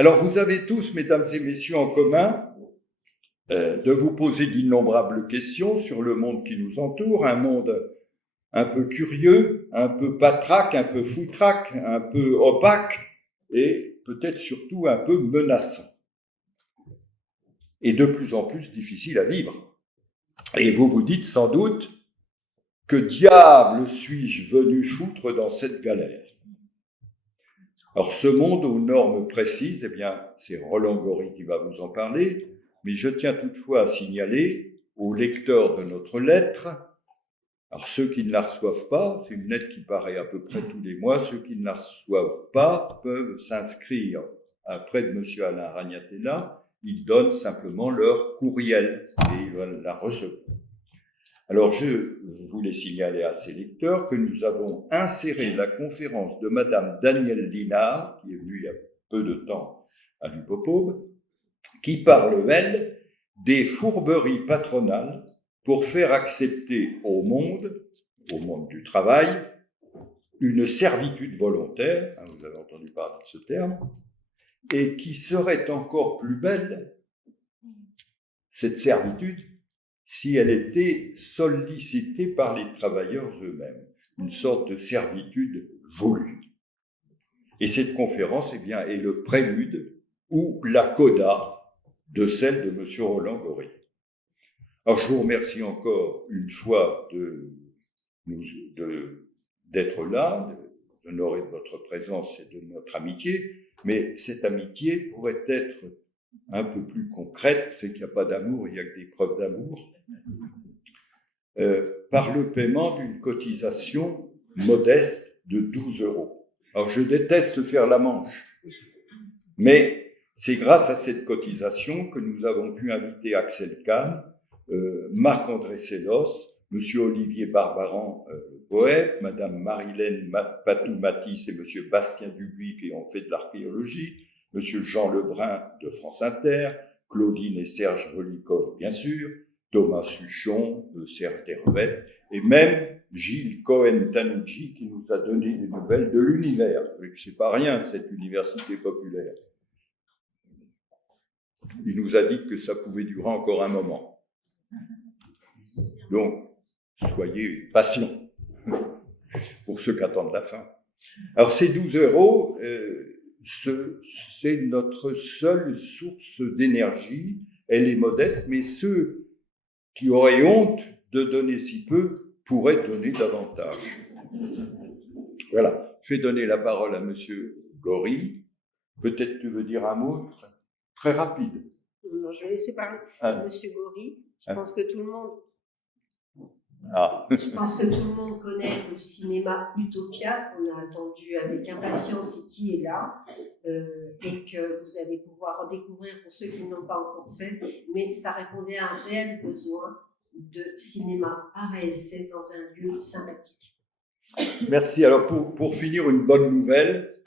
Alors, vous avez tous, mesdames et messieurs, en commun de vous poser d'innombrables questions sur le monde qui nous entoure, un monde un peu curieux, un peu patraque, un peu foutraque, un peu opaque et peut-être surtout un peu menaçant. Et de plus en plus difficile à vivre. Et vous vous dites sans doute, que diable suis-je venu foutre dans cette galère? Alors ce monde aux normes précises, eh bien, c'est Roland Gori qui va vous en parler, mais je tiens toutefois à signaler aux lecteurs de notre lettre, alors ceux qui ne la reçoivent pas, c'est une lettre qui paraît à peu près tous les mois, ceux qui ne la reçoivent pas peuvent s'inscrire auprès de M. Alain Ragnatella, ils donnent simplement leur courriel et ils vont la recevoir. Alors, je voulais signaler à ces lecteurs que nous avons inséré la conférence de Madame Danielle Linard, qui est venue il y a peu de temps à l'Hippopôme, qui parle, elle, des fourberies patronales pour faire accepter au monde du travail, une servitude volontaire, vous avez entendu parler de ce terme, et qui serait encore plus belle, cette servitude, si elle était sollicitée par les travailleurs eux-mêmes, une sorte de servitude voulue. Et cette conférence, eh bien, est le prélude ou la coda de celle de M. Roland Gori. Alors, je vous remercie encore une fois d'être là, d'honorer de votre présence et de notre amitié, mais cette amitié pourrait être un peu plus concrète, c'est qu'il n'y a pas d'amour, il n'y a que des preuves d'amour, par le paiement d'une cotisation modeste de 12 €. Alors, je déteste faire la manche, mais c'est grâce à cette cotisation que nous avons pu inviter Axel Kahn, Marc-André Sellos, M. Olivier Barbaran, poète, Mme Marilène Patou-Matisse et M. Bastien Dubuis qui ont fait de l'archéologie, M. Jean Lebrun de France Inter, Claudine et Serge Volikov, bien sûr, Thomas Suchon, Serge Dervet, et même Gilles Cohen-Tanouji qui nous a donné des nouvelles de l'univers. C'est pas rien, cette université populaire. Il nous a dit que ça pouvait durer encore un moment. Donc, soyez patients pour ceux qui attendent la fin. Alors, ces 12 €, c'est notre seule source d'énergie. Elle est modeste, mais ceux qui auraient honte de donner si peu pourraient donner davantage. Voilà, je vais donner la parole à M. Gori. Peut-être tu veux dire un mot très rapide. Non, je vais laisser parler M. Gori. Je pense que tout le monde... Je pense que tout le monde connaît le cinéma Utopia, qu'on a attendu avec impatience et qui est là, et que vous allez pouvoir découvrir pour ceux qui ne l'ont pas encore fait, mais ça répondait à un réel besoin de cinéma art et essai dans un lieu sympathique. Merci. Alors pour finir, une bonne nouvelle.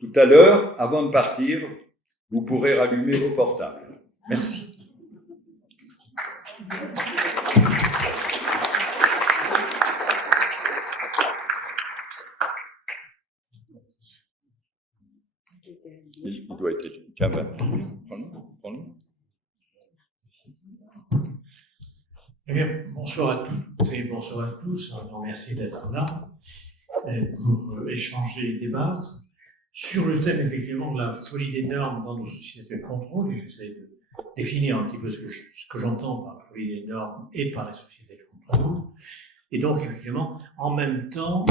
Tout à l'heure, avant de partir, vous pourrez rallumer vos portables. Merci. Il doit être éteint. Tiens, prends-le. Eh bien, bonsoir à toutes et bonsoir à tous. Je vous remercie d'être là pour échanger et débattre sur le thème, effectivement, de la folie des normes dans nos sociétés de contrôle. Et j'essaie de définir un petit peu ce que j'entends par la folie des normes et par les sociétés de contrôle. Et donc, effectivement, en même temps,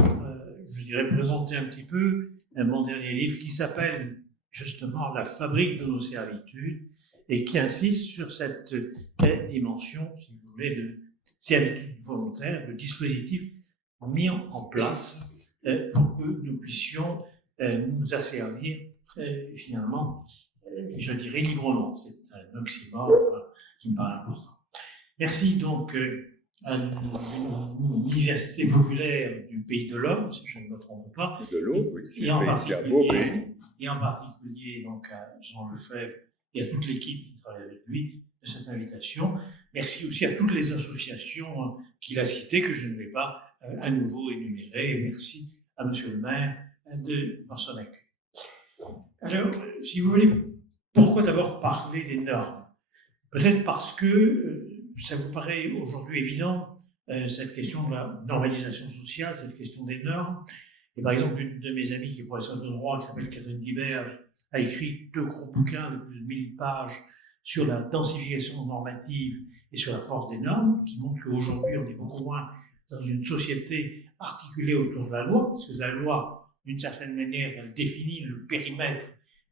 je dirais présenter un petit peu mon dernier livre qui s'appelle justement La fabrique de nos servitudes et qui insiste sur cette dimension, si vous voulez, de servitude volontaire, de dispositifs mis en place pour que nous puissions nous asservir finalement, je dirais librement. C'est un oxymore qui me paraît important. Merci donc à l'Université populaire du Pays de l'Homme, si je ne me trompe pas, de l'eau, oui, et en particulier donc à Jean Lefebvre et à toute l'équipe qui travaille avec lui de cette invitation. Merci aussi à toutes les associations qu'il a citées, que je ne vais pas à nouveau énumérer. Et merci à Monsieur le maire de Marsonac. Alors, si vous voulez, pourquoi d'abord parler des normes? Peut-être parce que ça vous paraît aujourd'hui évident, cette question de la normalisation sociale, cette question des normes. Et par exemple, une de mes amies qui est professeure de droit, qui s'appelle Catherine Guiberge, a écrit 2 gros bouquins de plus de 1000 pages sur la densification normative et sur la force des normes, qui montrent qu'aujourd'hui, on est beaucoup moins dans une société articulée autour de la loi, parce que la loi, d'une certaine manière, elle définit le périmètre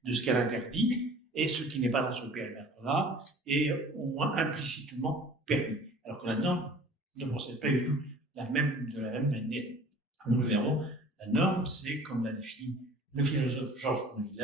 de ce qu'elle interdit, et ce qui n'est pas dans ce périmètre-là est au moins implicitement permis. Alors que la norme ne procède pas du tout de la même manière. Nous le verrons, la norme, c'est, comme l'a défini le philosophe Georges Pompidou,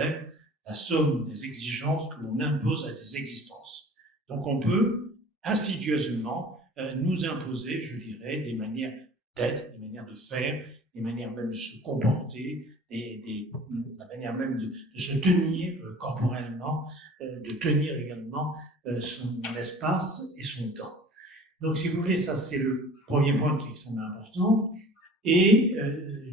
la somme des exigences que l'on impose à des existences. Donc on peut insidieusement nous imposer, je dirais, des manières d'être, des manières de faire, des manières même de se comporter, la manière même de se tenir corporellement, de tenir également son espace et son temps. Donc, si vous voulez, ça c'est le premier point qui est extrêmement important. Et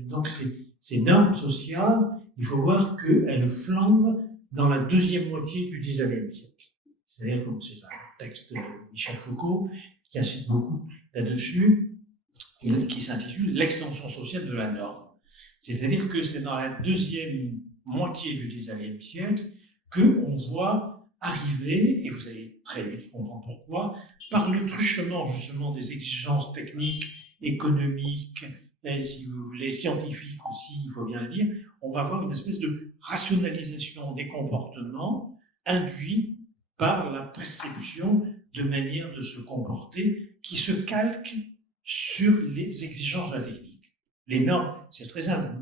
donc, ces normes sociales, il faut voir qu'elles flambent dans la deuxième moitié du XIXe siècle. C'est-à-dire, comme c'est un texte de Michel Foucault qui insiste beaucoup là-dessus, qui s'intitule « L'extension sociale de la norme ». C'est-à-dire que c'est dans la deuxième moitié du XIXe siècle qu'on voit arriver, et vous allez très vite comprendre pourquoi, par le truchement justement des exigences techniques, économiques, et, si vous voulez, scientifiques aussi, il faut bien le dire, on va avoir une espèce de rationalisation des comportements induits par la prescription de manières de se comporter qui se calquent sur les exigences de la technique. Les normes, c'est très simple.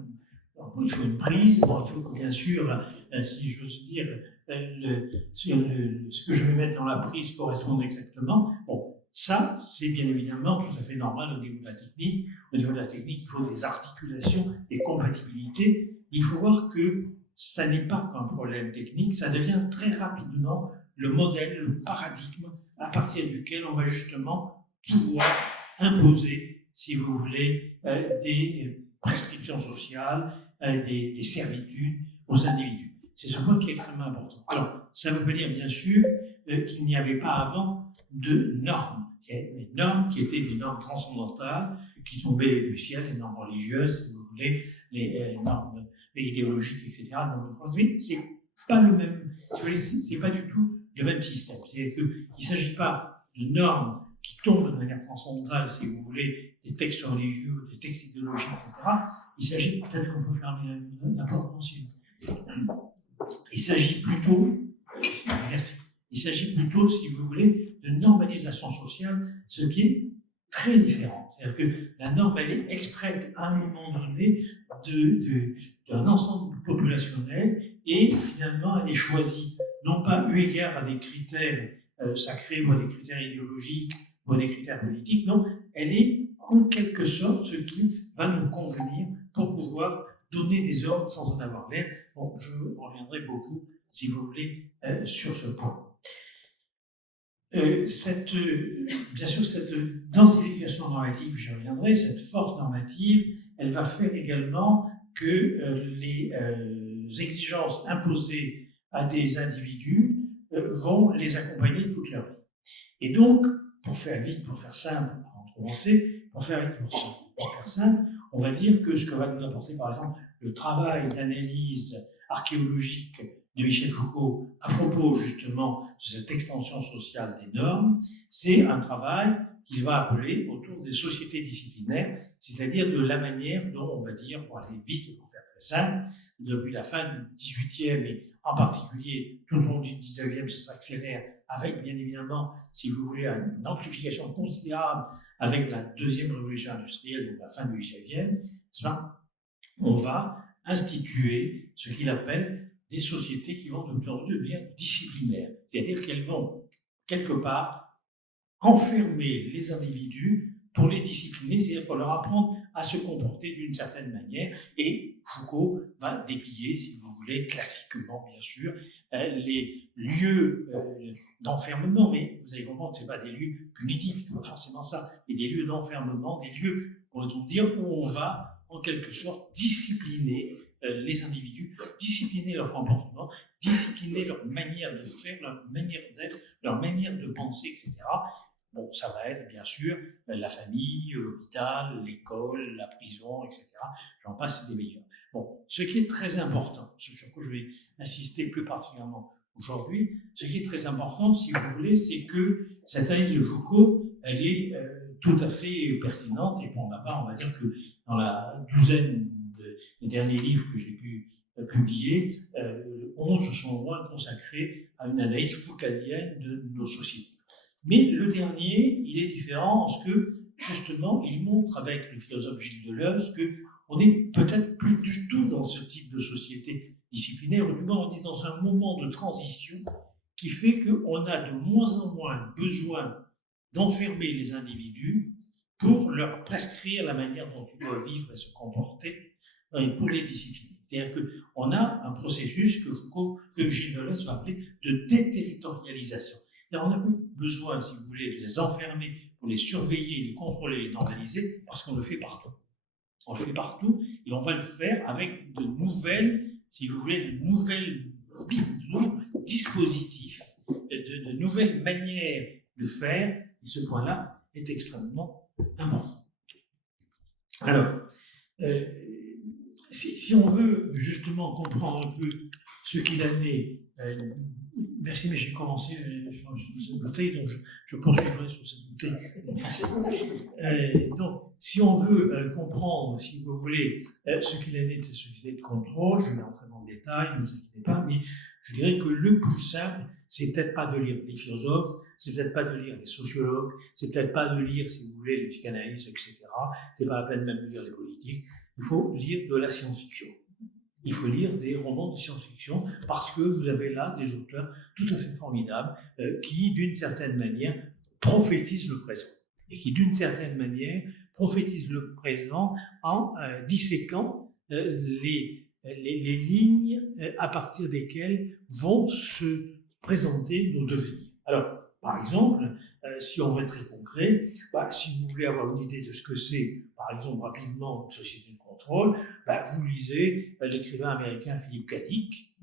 Il faut une prise, il faut que, bien sûr, si j'ose dire, ce que je vais mettre dans la prise corresponde exactement. Bon, ça, c'est bien évidemment tout à fait normal au niveau de la technique. Au niveau de la technique, il faut des articulations, des compatibilités. Il faut voir que ça n'est pas qu'un problème technique, ça devient très rapidement le modèle, le paradigme à partir duquel on va justement pouvoir imposer, si vous voulez, des prescriptions sociales, des servitudes aux individus. C'est ce point qui est extrêmement important. Alors, ça veut pas dire, bien sûr, qu'il n'y avait pas avant de normes. Il y avait des normes qui étaient des normes transcendantales, qui tombaient du ciel, les normes religieuses, si vous voulez, les normes idéologiques, etc. Mais c'est pas le même, c'est pas du tout le même système. C'est-à-dire qu'il ne s'agit pas de normes qui tombent de manière transcendantale, si vous voulez, des textes religieux, des textes idéologiques, etc. Il s'agit, peut-être qu'on peut faire n'importe quoi. Il s'agit plutôt, il s'agit plutôt, si vous voulez, de normalisation sociale, ce qui est très différent. C'est-à-dire que la norme, elle est extraite à un moment donné d'un ensemble populationnel et finalement elle est choisie, non pas eu égard à des critères sacrés ou à des critères idéologiques ou à des critères politiques, non, elle est en quelque sorte ce qui va nous convenir pour pouvoir donner des ordres sans en avoir l'air. Bon, je reviendrai beaucoup, si vous voulez, sur ce point. Bien sûr, cette densification normative, j'y reviendrai, cette force normative, elle va faire également que les exigences imposées à des individus vont les accompagner toute leur vie. Et donc, pour faire vite, pour faire simple, avant de commencer, pour faire vite, pour faire simple, on va dire que ce que va nous apporter, par exemple, le travail d'analyse archéologique de Michel Foucault à propos justement de cette extension sociale des normes, c'est un travail qu'il va appeler autour des sociétés disciplinaires, c'est-à-dire de la manière dont on va dire, pour aller vite, pour faire très simple, depuis la fin du XVIIIe et en particulier tout le long du XIXe, ça s'accélère avec bien évidemment, si vous voulez, une amplification considérable avec la deuxième révolution industrielle, donc la fin du XIXe, on va instituer ce qu'il appelle des sociétés qui vont de plus en plus devenir disciplinaires. C'est-à-dire qu'elles vont, quelque part, enfermer les individus pour les discipliner, c'est-à-dire pour leur apprendre à se comporter d'une certaine manière. Et Foucault va déplier, si vous voulez, classiquement, bien sûr, les lieux d'enfermement, mais vous allez comprendre que ce n'est pas des lieux punitifs, pas forcément ça, mais des lieux d'enfermement, des lieux, pourrait-on dire, où on va, en quelque sorte, discipliner les individus, discipliner leur comportement, discipliner leur manière de faire, leur manière d'être, leur manière de penser, etc. Bon, ça va être bien sûr la famille, l'hôpital, l'école, la prison, etc. J'en passe des meilleurs. Bon, ce qui est très important, ce sur quoi je vais insister plus particulièrement aujourd'hui, ce qui est très important, si vous voulez, c'est que cette analyse de Foucault, elle est tout à fait pertinente, et pour ma part, on va dire que dans la douzaine des derniers livres que j'ai pu publier, 11 sont au moins consacrés à une analyse foucaldienne de nos sociétés. Mais le dernier, il est différent en ce que, justement, il montre avec le philosophe Gilles Deleuze qu'on n'est peut-être plus du tout dans ce type de société disciplinaire, ou du moins on est dans un moment de transition qui fait qu'on a de moins en moins besoin d'enfermer les individus pour leur prescrire la manière dont ils doivent vivre et se comporter, et pour les discipliner. C'est-à-dire qu'on a un processus que Gilles Deleuze va appeler de déterritorialisation. On a besoin, si vous voulez, de les enfermer pour les surveiller, les contrôler, les normaliser, parce qu'on le fait partout. On le fait partout, et on va le faire avec de nouvelles, si vous voulez, de nouveaux dispositifs, de nouvelles manières de faire, et ce point-là est extrêmement important. Alors, si on veut justement comprendre un peu ce qu'il en est, merci, mais j'ai commencé sur cette bouteille, donc je poursuivrai sur cette bouteille. Donc, si on veut comprendre, si vous voulez, ce qu'il en est de ces sociétés de contrôle, je vais entrer dans le détail, ne vous inquiétez pas, mais je dirais que le plus simple, c'est peut-être pas de lire les philosophes, c'est peut-être pas de lire les sociologues, c'est peut-être pas de lire, si vous voulez, les psychanalystes, etc. C'est pas la peine même de lire les politiques. Il faut lire de la science-fiction. Il faut lire des romans de science-fiction parce que vous avez là des auteurs tout à fait formidables qui, d'une certaine manière, prophétisent le présent. Et qui, d'une certaine manière, prophétisent le présent en disséquant les lignes à partir desquelles vont se présenter nos devenirs. Alors, par exemple, si on va être très concret, si vous voulez avoir une idée de ce que c'est, par exemple, rapidement, une société de contrôle, vous lisez l'écrivain américain Philip K. Dick,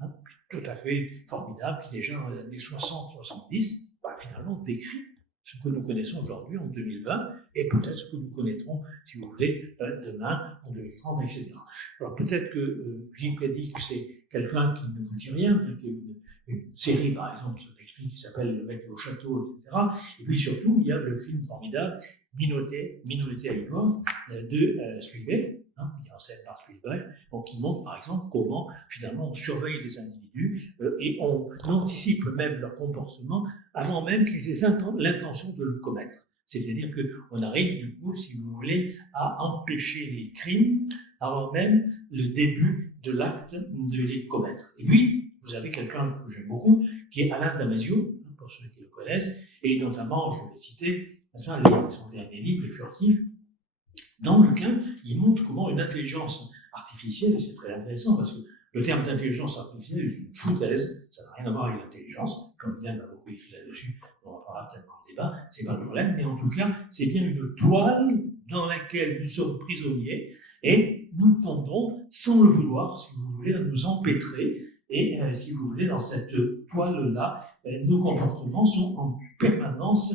tout à fait formidable, qui déjà dans les années 60-70, finalement décrit ce que nous connaissons aujourd'hui en 2020, et peut-être ce que nous connaîtrons, si vous voulez, demain, en 2030, etc. Alors peut-être que Philip K. Dick, c'est quelqu'un qui ne vous dit rien, qui a une série, par exemple, sur Netflix qui s'appelle Le mec au château, etc. Et puis surtout, il y a le film formidable Minority Report de Spielberg, mis en scène par Spielberg, qui montre par exemple comment finalement on surveille les individus et on anticipe même leur comportement avant même qu'ils aient l'intention de le commettre. C'est-à-dire qu'on arrive du coup, si vous voulez, à empêcher les crimes avant même le début de l'acte de les commettre. Et puis, vous avez quelqu'un que j'aime beaucoup, qui est Alain Damasio, pour ceux qui le connaissent, et notamment, je vais citer, son dernier livre, Les Furtifs. Dans le cas, il montre comment une intelligence artificielle, et c'est très intéressant parce que le terme d'intelligence artificielle est une foutaise, ça n'a rien à voir avec l'intelligence, comme Yann a beaucoup écrit là-dessus, on en parlera peut-être dans le débat, c'est pas le problème, mais en tout cas, c'est bien une toile dans laquelle nous sommes prisonniers et nous tendons, sans le vouloir, si vous voulez, à nous empêtrer. Et si vous voulez, dans cette toile-là, nos comportements sont en permanence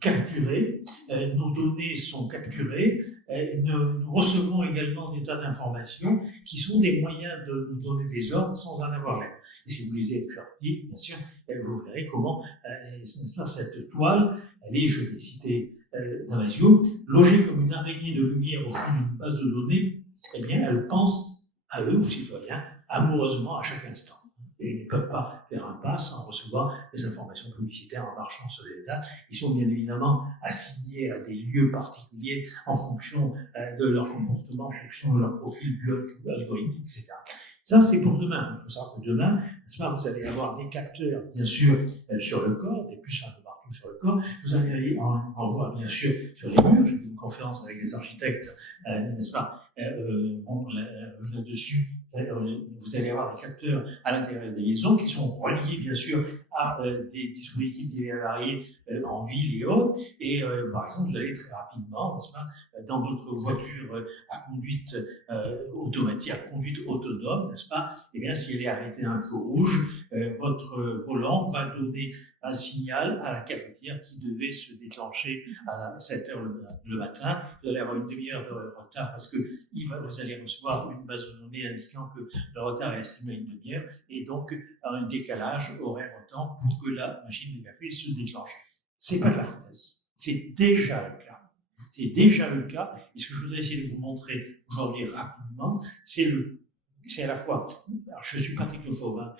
capturés, nos données sont capturées, nous recevons également des tas d'informations qui sont des moyens de nous donner des ordres sans en avoir l'air. Et si vous lisez Furtif, bien sûr, vous verrez comment cette toile, elle est, je vais citer Damasio, logée comme une araignée de lumière au fond d'une base de données, eh bien, elle pense à eux, aux citoyens, amoureusement à chaque instant. Et ils ne peuvent pas faire un pas sans recevoir des informations publicitaires en marchant sur les dates. Ils sont bien évidemment assignés à des lieux particuliers en fonction de leur comportement, en fonction de leur profil algorithmique, etc. Ça, c'est pour demain. Il faut savoir que demain, vous allez avoir des capteurs, bien sûr, sur le corps, des puces un peu partout sur le corps. Vous allez en voir, bien sûr, sur les murs. J'ai fait une conférence avec des architectes, n'est-ce pas, là-dessus. Vous allez avoir des capteurs à l'intérieur des maisons qui sont reliés, bien sûr, à des dispositifs divers et variés en ville et autres. Et par exemple, vous allez très rapidement, n'est-ce pas, dans votre voiture à conduite automatique, à conduite autonome, n'est-ce pas? Eh bien, si elle est arrêtée à un feu rouge, votre volant va donner un signal à la cafetière qui devait se déclencher à 7 heures le matin. Vous allez avoir une demi-heure de retard parce que vous allez recevoir une base de données indiquant que le retard est estimé à une demi-heure et donc un décalage horaire au temps pour que la machine de café se déclenche. C'est pas de la foutaise, c'est déjà le cas. C'est déjà le cas. Et ce que je voudrais essayer de vous montrer aujourd'hui rapidement, c'est à la fois. Alors, je ne suis pas technophobe, hein.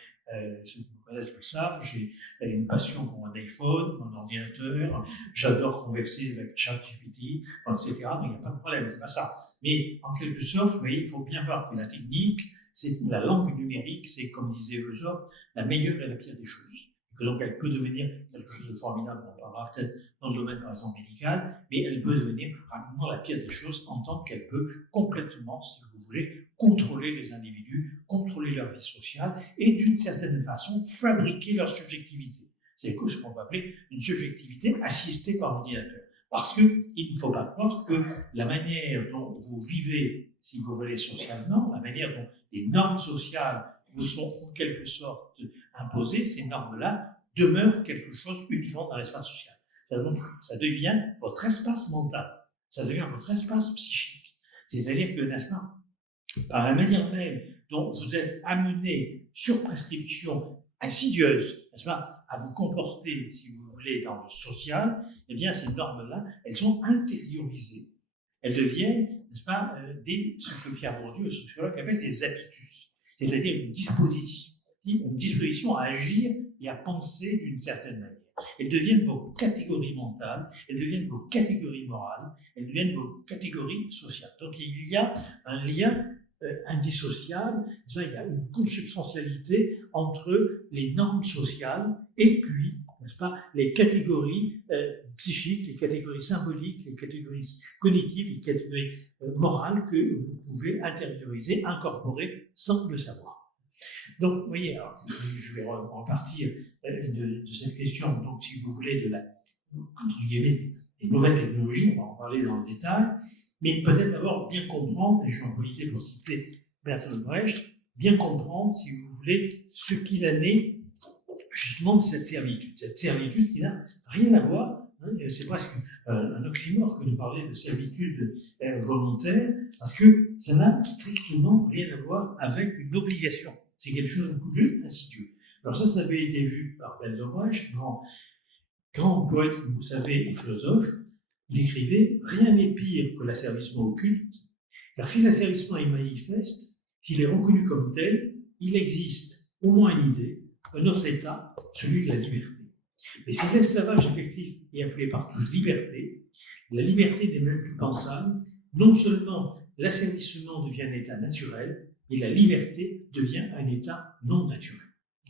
Ceux qui me connaissent le savent, j'ai une passion pour mon iPhone, mon ordinateur, j'adore converser avec ChatGPT, etc. Mais il n'y a pas de problème, c'est pas ça. Mais en quelque sorte, vous voyez, il faut bien voir que la technique, c'est la langue numérique, c'est comme disait Eusop, la meilleure et la pire des choses. Que donc elle peut devenir quelque chose de formidable, on parlera peut-être dans le domaine par exemple médical, mais elle peut devenir rapidement la pire des choses en tant qu'elle peut complètement, si vous voulez, contrôler les individus, contrôler leur vie sociale et d'une certaine façon fabriquer leur subjectivité. C'est ce qu'on va appeler une subjectivité assistée par ordinateur. Parce qu'il ne faut pas croire que la manière dont vous vivez, si vous voulez, socialement, la manière dont les normes sociales vous sont en quelque sorte imposées, ces normes-là demeurent quelque chose uniquement dans l'espace social. Donc, ça devient votre espace mental, ça devient votre espace psychique. C'est-à-dire que, n'est-ce pas, par la manière même dont vous êtes amené sur prescription insidieuse, n'est-ce pas, à vous comporter, si vous voulez, dans le social, eh bien, ces normes-là, elles sont intériorisées. Elles deviennent, n'est-ce pas, ce que Pierre Bourdieu, le sociologue, appelle des habitus, c'est-à-dire une disposition à agir et à penser d'une certaine manière. Elles deviennent vos catégories mentales, elles deviennent vos catégories morales, elles deviennent vos catégories sociales. Donc il y a un lien indissociable, il y a une consubstantialité entre les normes sociales et puis, n'est-ce pas, les catégories psychiques, les catégories symboliques, les catégories cognitives, les catégories morales que vous pouvez intérioriser, incorporer sans le savoir. Donc, vous voyez, alors, je vais repartir de cette question, donc, si vous voulez, de la, entre guillemets, des nouvelles technologies, on va en parler dans le détail, mais peut-être d'abord bien comprendre, et je suis en polité pour citer Bertolt Brecht, bien comprendre, si vous voulez, ce qu'il en est justement de cette servitude qui n'a rien à voir, hein, c'est presque un oxymore que de parler de servitude volontaire, parce que ça n'a strictement rien à voir avec une obligation. C'est quelque chose de beaucoup plus insidieux. Alors ça avait été vu par Bertolt Brecht, grand poète, comme vous savez, et philosophe. Il écrivait « Rien n'est pire que l'asservissement au culte, car si l'asservissement est manifeste, s'il est reconnu comme tel, il existe au moins une idée, un autre état, celui de la liberté. Mais si l'esclavage effectif est appelé par tous liberté, la liberté n'est même plus pensable, non seulement l'asservissement devient un état naturel, mais la liberté devient un état non naturel. »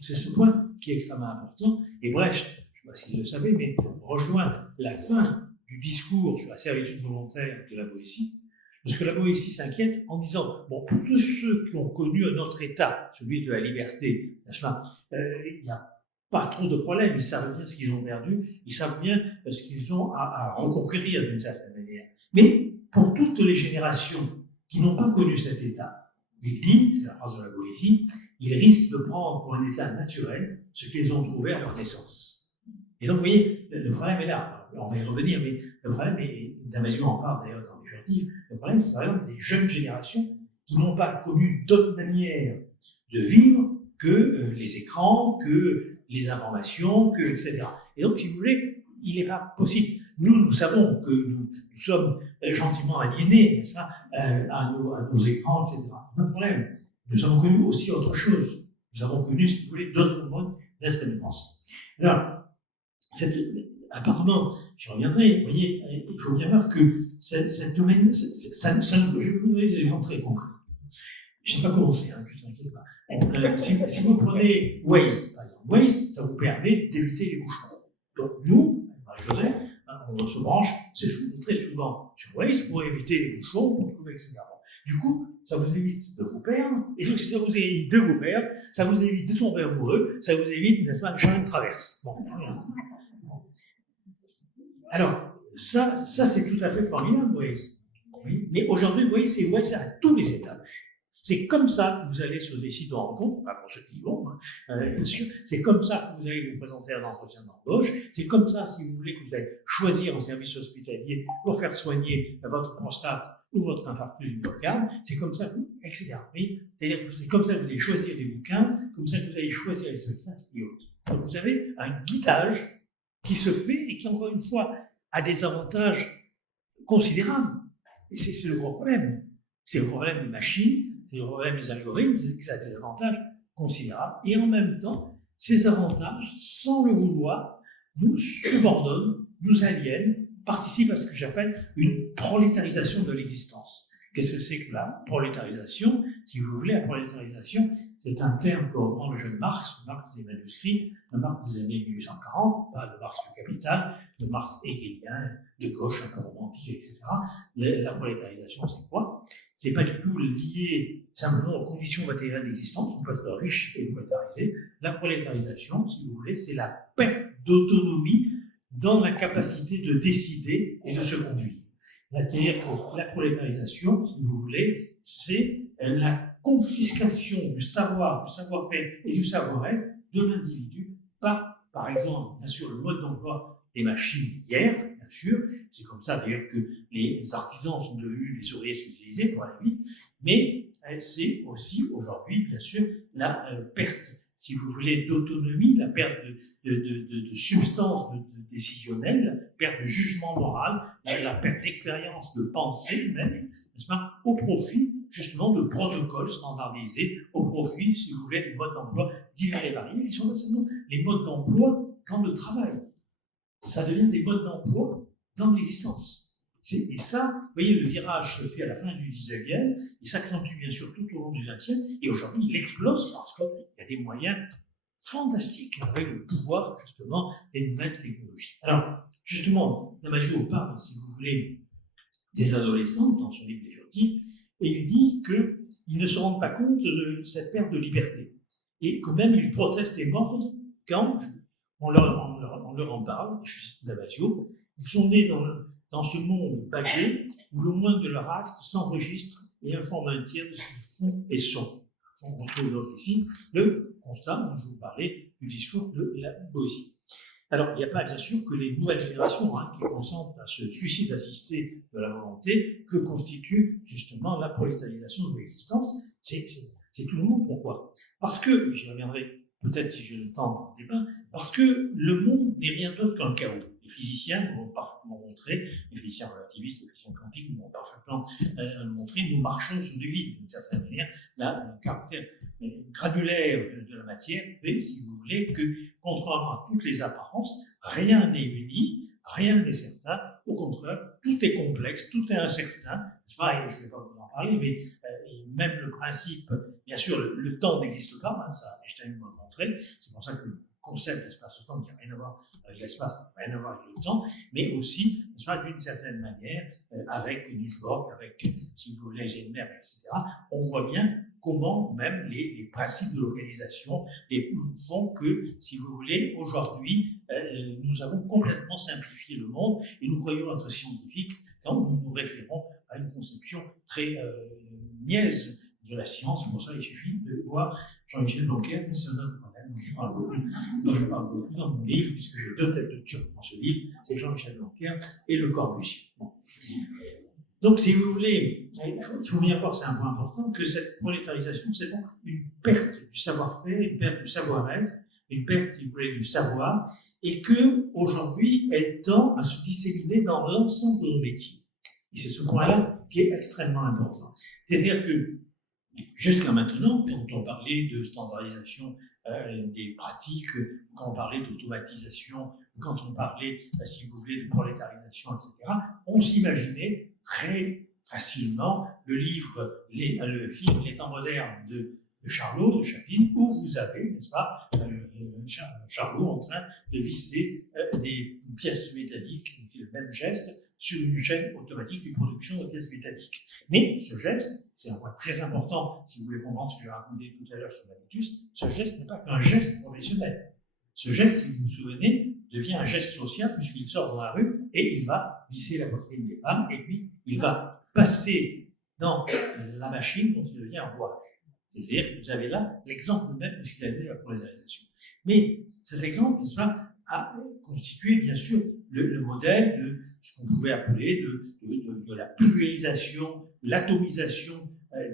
C'est ce point qui est extrêmement important, et Brecht, je ne sais pas si vous le savez, mais rejoint la fin du discours sur la servitude volontaire de la Boétie, parce que la Boétie s'inquiète en disant, bon, pour tous ceux qui ont connu un autre état, celui de la liberté, n'est-ce pas, il n'y a pas trop de problèmes, ils savent bien ce qu'ils ont perdu, ils savent bien ce qu'ils ont à reconquérir d'une certaine manière. Mais pour toutes les générations qui n'ont pas connu cet état, il dit, c'est la phrase de la Boétie, ils risquent de prendre pour un état naturel ce qu'ils ont trouvé à leur naissance. Et donc, vous voyez, le problème est là. On va y revenir, mais le problème est, Damasio en parle d'ailleurs dans les furtifs, le problème c'est par exemple des jeunes générations qui n'ont pas connu d'autre manière de vivre que les écrans, que les informations, etc. Et donc, si vous voulez, il n'est pas possible. Nous savons que nous sommes gentiment aliénés, n'est-ce pas, à nos écrans, etc. Pas de problème. Nous avons connu aussi autre chose. Nous avons connu, si vous voulez, d'autres modes d'être et de penser. Alors, apparemment, je reviendrai, vous voyez, il faut bien voir que cette domaine, je vais vous donner des exemples très concrets. Je ne sais pas comment c'est, hein, ne t'inquiète pas. Si vous prenez Waze, par exemple, Waze, ça vous permet d'éviter les bouchons. Donc, nous, Marie-Josée, on se branche, c'est très souvent sur Waze pour éviter les bouchons, pour trouver, etc. Du coup, ça vous évite de vous perdre, et si ça vous évite de vous perdre, ça vous évite de tomber amoureux, ça vous évite, n'est-ce pas, de changer de traverse. Bon, alors, ça c'est tout à fait formidable, Waze. Oui. Mais aujourd'hui, vous voyez, c'est à tous les étages. C'est comme ça que vous allez sur des sites de rencontres, pas pour ceux qui y vont, bien sûr. C'est comme ça que vous allez vous présenter à un entretien d'embauche. C'est comme ça, si vous voulez, que vous allez choisir un service hospitalier pour faire soigner votre prostate ou votre infarctus du myocarde. C'est comme ça, etc. Oui. C'est-à-dire que c'est comme ça que vous allez choisir des bouquins, comme ça que vous allez choisir les spectacles et autres. Donc vous avez un guidage qui se fait et qui, encore une fois, a des avantages considérables. Et c'est le gros problème. C'est le problème des machines, c'est le problème des algorithmes, c'est que ça a des avantages considérables. Et en même temps, ces avantages, sans le vouloir, nous subordonnent, nous aliènent, participent à ce que j'appelle une prolétarisation de l'existence. Qu'est-ce que c'est que la prolétarisation? Si vous voulez, la prolétarisation, c'est un terme que reprend le jeune Marx, Marx des manuscrits, le Marx des années 1840, pas le Marx du Capital, le Marx hegelien, de gauche, un peu romantique, etc. La prolétarisation, c'est quoi? C'est pas du tout lié simplement aux conditions matérielles d'existence, on peut être riche et prolétarisé. La prolétarisation, si vous voulez, c'est la perte d'autonomie dans la capacité de décider et de se conduire. C'est-à-dire que la prolétarisation, si vous voulez, c'est la confiscation du savoir, du savoir-faire et du savoir-être de l'individu par exemple, bien sûr, le mode d'emploi des machines d'hier, bien sûr. C'est comme ça d'ailleurs que les artisans sont devenus des ouvriers spécialisés, pour aller vite. Mais c'est aussi aujourd'hui, bien sûr, la perte, si vous voulez, d'autonomie, la perte de substance décisionnelle, la perte de jugement moral, la perte d'expérience, de pensée même, n'est-ce pas, au profit justement de protocoles standardisés, au profit, si vous voulez, de modes d'emploi divers et variés, qui sont pas seulement les modes d'emploi dans le travail. Ça devient des modes d'emploi dans l'existence. Et ça, vous voyez, le virage se fait à la fin du 19e, il s'accentue bien sûr tout au long du 20e, et aujourd'hui il explose parce qu'il y a des moyens fantastiques avec le pouvoir, justement, des nouvelles technologies. Alors, justement, Damasio parle, si vous voulez, des adolescents dans son livre Les Furtifs, et il dit qu'ils ne se rendent pas compte de cette perte de liberté. Et que même ils protestent et mordent quand on leur en parle, je cite Damasio, ils sont nés dans ce monde bagué où le moindre de leurs actes s'enregistre et informe un tiers de ce qu'ils font et sont. On retrouve donc ici le constat dont je vous parlais du discours de la Boétie. Alors, il n'y a pas bien sûr que les nouvelles générations qui consentent à ce suicide assisté de la volonté que constitue justement la prolétarisation de l'existence. C'est tout le monde. Pourquoi? Parce que, j'y reviendrai peut-être si j'ai le temps dans le débat, parce que le monde n'est rien d'autre qu'un chaos. Les physiciens l'ont parfaitement montré, les physiciens relativistes, les physiciens quantiques l'ont parfaitement montré, nous marchons sur du vide, d'une certaine manière, le caractère granulaire de la matière fait, si vous voulez, que, contrairement à toutes les apparences, rien n'est uni, rien n'est certain, au contraire, tout est complexe, tout est incertain, c'est pareil, je ne vais pas vous en parler, mais même le principe, bien sûr, le temps n'existe pas, ça Einstein m'a montré, c'est pour ça que le concept d'espace-temps qui n'a rien à voir avec l'espace, rien à voir avec le temps, mais aussi, d'une certaine manière, avec Niels Bohr, avec, si vous voulez, Heisenberg, etc., on voit bien comment même les principes de localisation font que, si vous voulez, aujourd'hui, nous avons complètement simplifié le monde et nous croyons être scientifiques quand nous nous référons à une conception très niaise de la science. Pour ça, il suffit de voir Jean-Michel Blanquer, c'est un autre modèle dont je parle beaucoup dans mon livre, puisque j'ai deux têtes de turc dans ce livre, c'est Jean-Michel Blanquer et Le Corbusier. Bon. Donc, si vous voulez, il faut bien voir, c'est un point important, que cette prolétarisation, c'est donc une perte du savoir-faire, une perte du savoir-être, une perte, si vous voulez, du savoir, et qu'aujourd'hui, elle tend à se disséminer dans l'ensemble de nos métiers. Et c'est ce point-là qui est extrêmement important. C'est-à-dire que, jusqu'à maintenant, quand on parlait de standardisation des pratiques, quand on parlait d'automatisation, quand on parlait, si vous voulez, de prolétarisation, etc., on s'imaginait très facilement le film Les temps modernes de Charlot, de Chaplin, où vous avez, n'est-ce pas, Charlot en train de visser des pièces métalliques, qui fait le même geste, sur une chaîne automatique de production de pièces métalliques. Mais ce geste, c'est un point très important, si vous voulez comprendre ce que j'ai raconté tout à l'heure sur l'habitus, ce geste n'est pas qu'un geste professionnel. Ce geste, si vous vous souvenez, devient un geste social puisqu'il sort dans la rue et il va visser la poitrine des femmes et puis il va passer dans la machine dont il devient rouage. C'est-à-dire que vous avez là l'exemple même de ce qu'il y a de la polarisation. Mais cet exemple, n'est-ce pas, a constitué bien sûr le modèle de ce qu'on pouvait appeler de la pulvérisation, de l'atomisation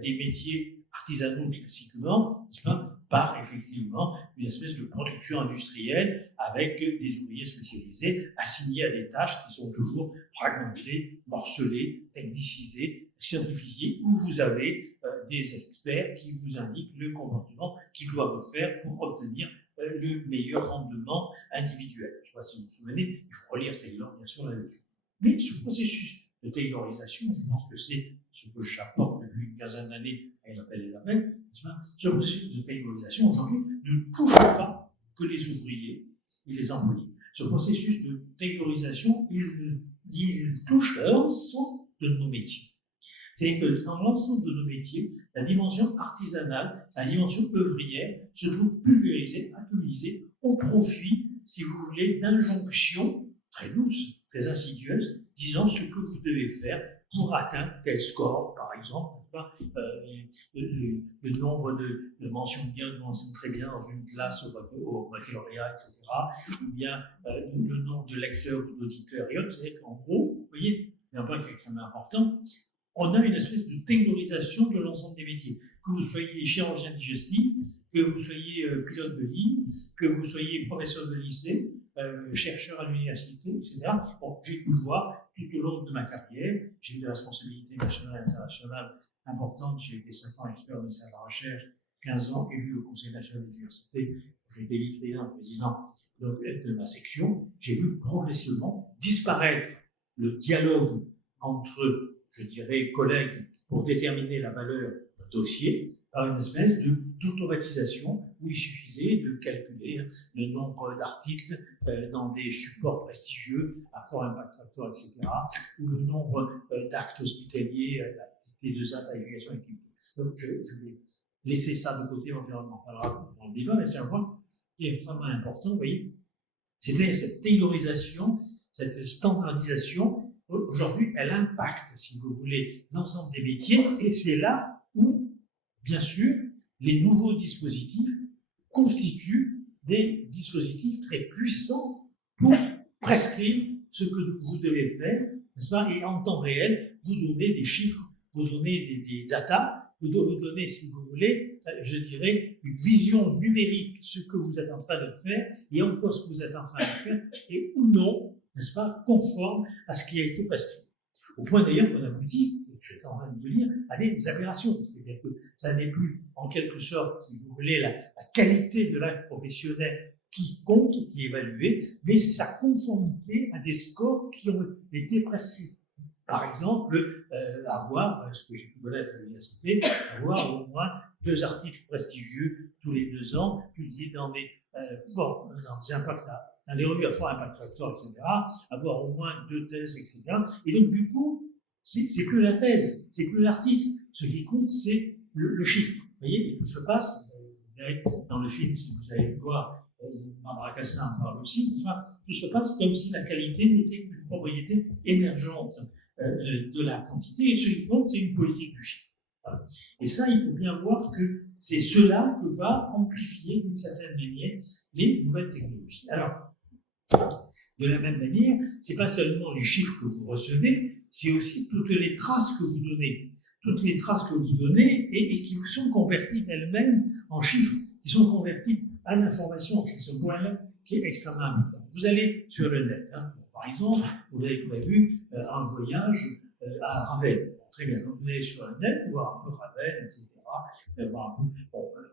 des métiers artisanaux classiquement, n'est-ce pas, par effectivement une espèce de production industrielle avec des ouvriers spécialisés assignés à des tâches qui sont toujours fragmentées, morcelées, technicisées, scientifiées, où vous avez des experts qui vous indiquent le comportement qu'ils doivent faire pour obtenir le meilleur rendement individuel. Je ne sais pas si vous vous souvenez, il faut relire Taylor bien sûr là-dessus. Mais ce processus de Taylorisation, je pense que c'est ce que j'apporte depuis une quinzaine d'années à l'appel des appels, ce processus de Taylorisation aujourd'hui ne touche pas que les ouvriers et les employés. Ce processus de Taylorisation, il touche l'ensemble de nos métiers. C'est que dans l'ensemble de nos métiers, la dimension artisanale, la dimension œuvrière se trouve pulvérisée, atomisée, au profit, si vous voulez, d'injonctions très douces, très insidieuses, disant ce que vous devez faire pour atteindre tel score, par exemple, le nombre de mentions bien, de mentions très bien dans une classe au baccalauréat, etc., ou bien le nombre de lecteurs ou d'auditeurs et autres. C'est-à-dire qu'en gros, vous voyez, il y a un point qui est extrêmement important, on a une espèce de taylorisation de l'ensemble des métiers. Que vous soyez chirurgien digestif, que vous soyez pilote de ligne, que vous soyez professeur de lycée, chercheur à l'université, etc. Bon, j'ai pu le voir tout au long de ma carrière. J'ai eu des responsabilités nationales et internationales importantes. J'ai été 7 ans expert au ministère de la Recherche, 15 ans élu au Conseil national des universités. J'ai été vice-président, président de ma section. J'ai vu progressivement disparaître le dialogue entre, je dirais, collègues pour déterminer la valeur d'un dossier par une espèce d'automatisation où il suffisait de calculer le nombre d'articles dans des supports prestigieux à fort impact factor, etc., ou le nombre d'actes hospitaliers, la T2A, tarification activité. Donc je vais laisser ça de côté, on parlera dans le débat, mais c'est un point qui est extrêmement important, vous voyez. C'était cette taylorisation, cette standardisation. Aujourd'hui, elle impacte, si vous voulez, l'ensemble des métiers, et c'est là où, bien sûr, les nouveaux dispositifs constituent des dispositifs très puissants pour prescrire ce que vous devez faire, n'est-ce pas, et en temps réel, vous donner des chiffres, vous donner des datas, vous donner, si vous voulez, je dirais, une vision numérique, ce que vous êtes en train de faire, et en quoi ce que vous êtes en train de faire, et ou non, n'est-ce pas, conforme à ce qui a été prescrit. Au point d'ailleurs qu'on aboutit, j'étais en train de vous dire, à des aberrations. C'est-à-dire que ça n'est plus, en quelque sorte, si vous voulez, la qualité de l'acte professionnel qui compte, qui est évaluée, mais c'est sa conformité à des scores qui ont été prescrits. Par exemple, avoir, ce que j'ai pu connaître à l'université, avoir au moins 2 articles prestigieux tous les 2 ans, publiés dans des impacts, dans des revues à fort impact factor, etc., avoir au moins 2 thèses, etc. Et donc, du coup, c'est plus la thèse, c'est plus l'article. Ce qui compte, c'est le chiffre. Vous voyez, et tout se passe, vous verrez dans le film, si vous allez le voir, Barbara Cassin en parle aussi, tout se passe comme si la qualité n'était qu'une propriété émergente de la quantité, et ce qui compte, c'est une politique du chiffre. Voilà. Et ça, il faut bien voir que c'est cela que va amplifier d'une certaine manière les nouvelles technologies. Alors, de la même manière, c'est pas seulement les chiffres que vous recevez, c'est aussi toutes les traces que vous donnez. Toutes les traces que vous donnez et qui vous sont convertibles elles-mêmes en chiffres, qui sont convertibles à l'information. C'est ce point-là qui est extrêmement important. Vous allez sur le net, hein. Par exemple, vous avez prévu un voyage à Ravenne. Très bien, donc vous allez sur le net, voir un peu Ravenne, etc. Voir un peu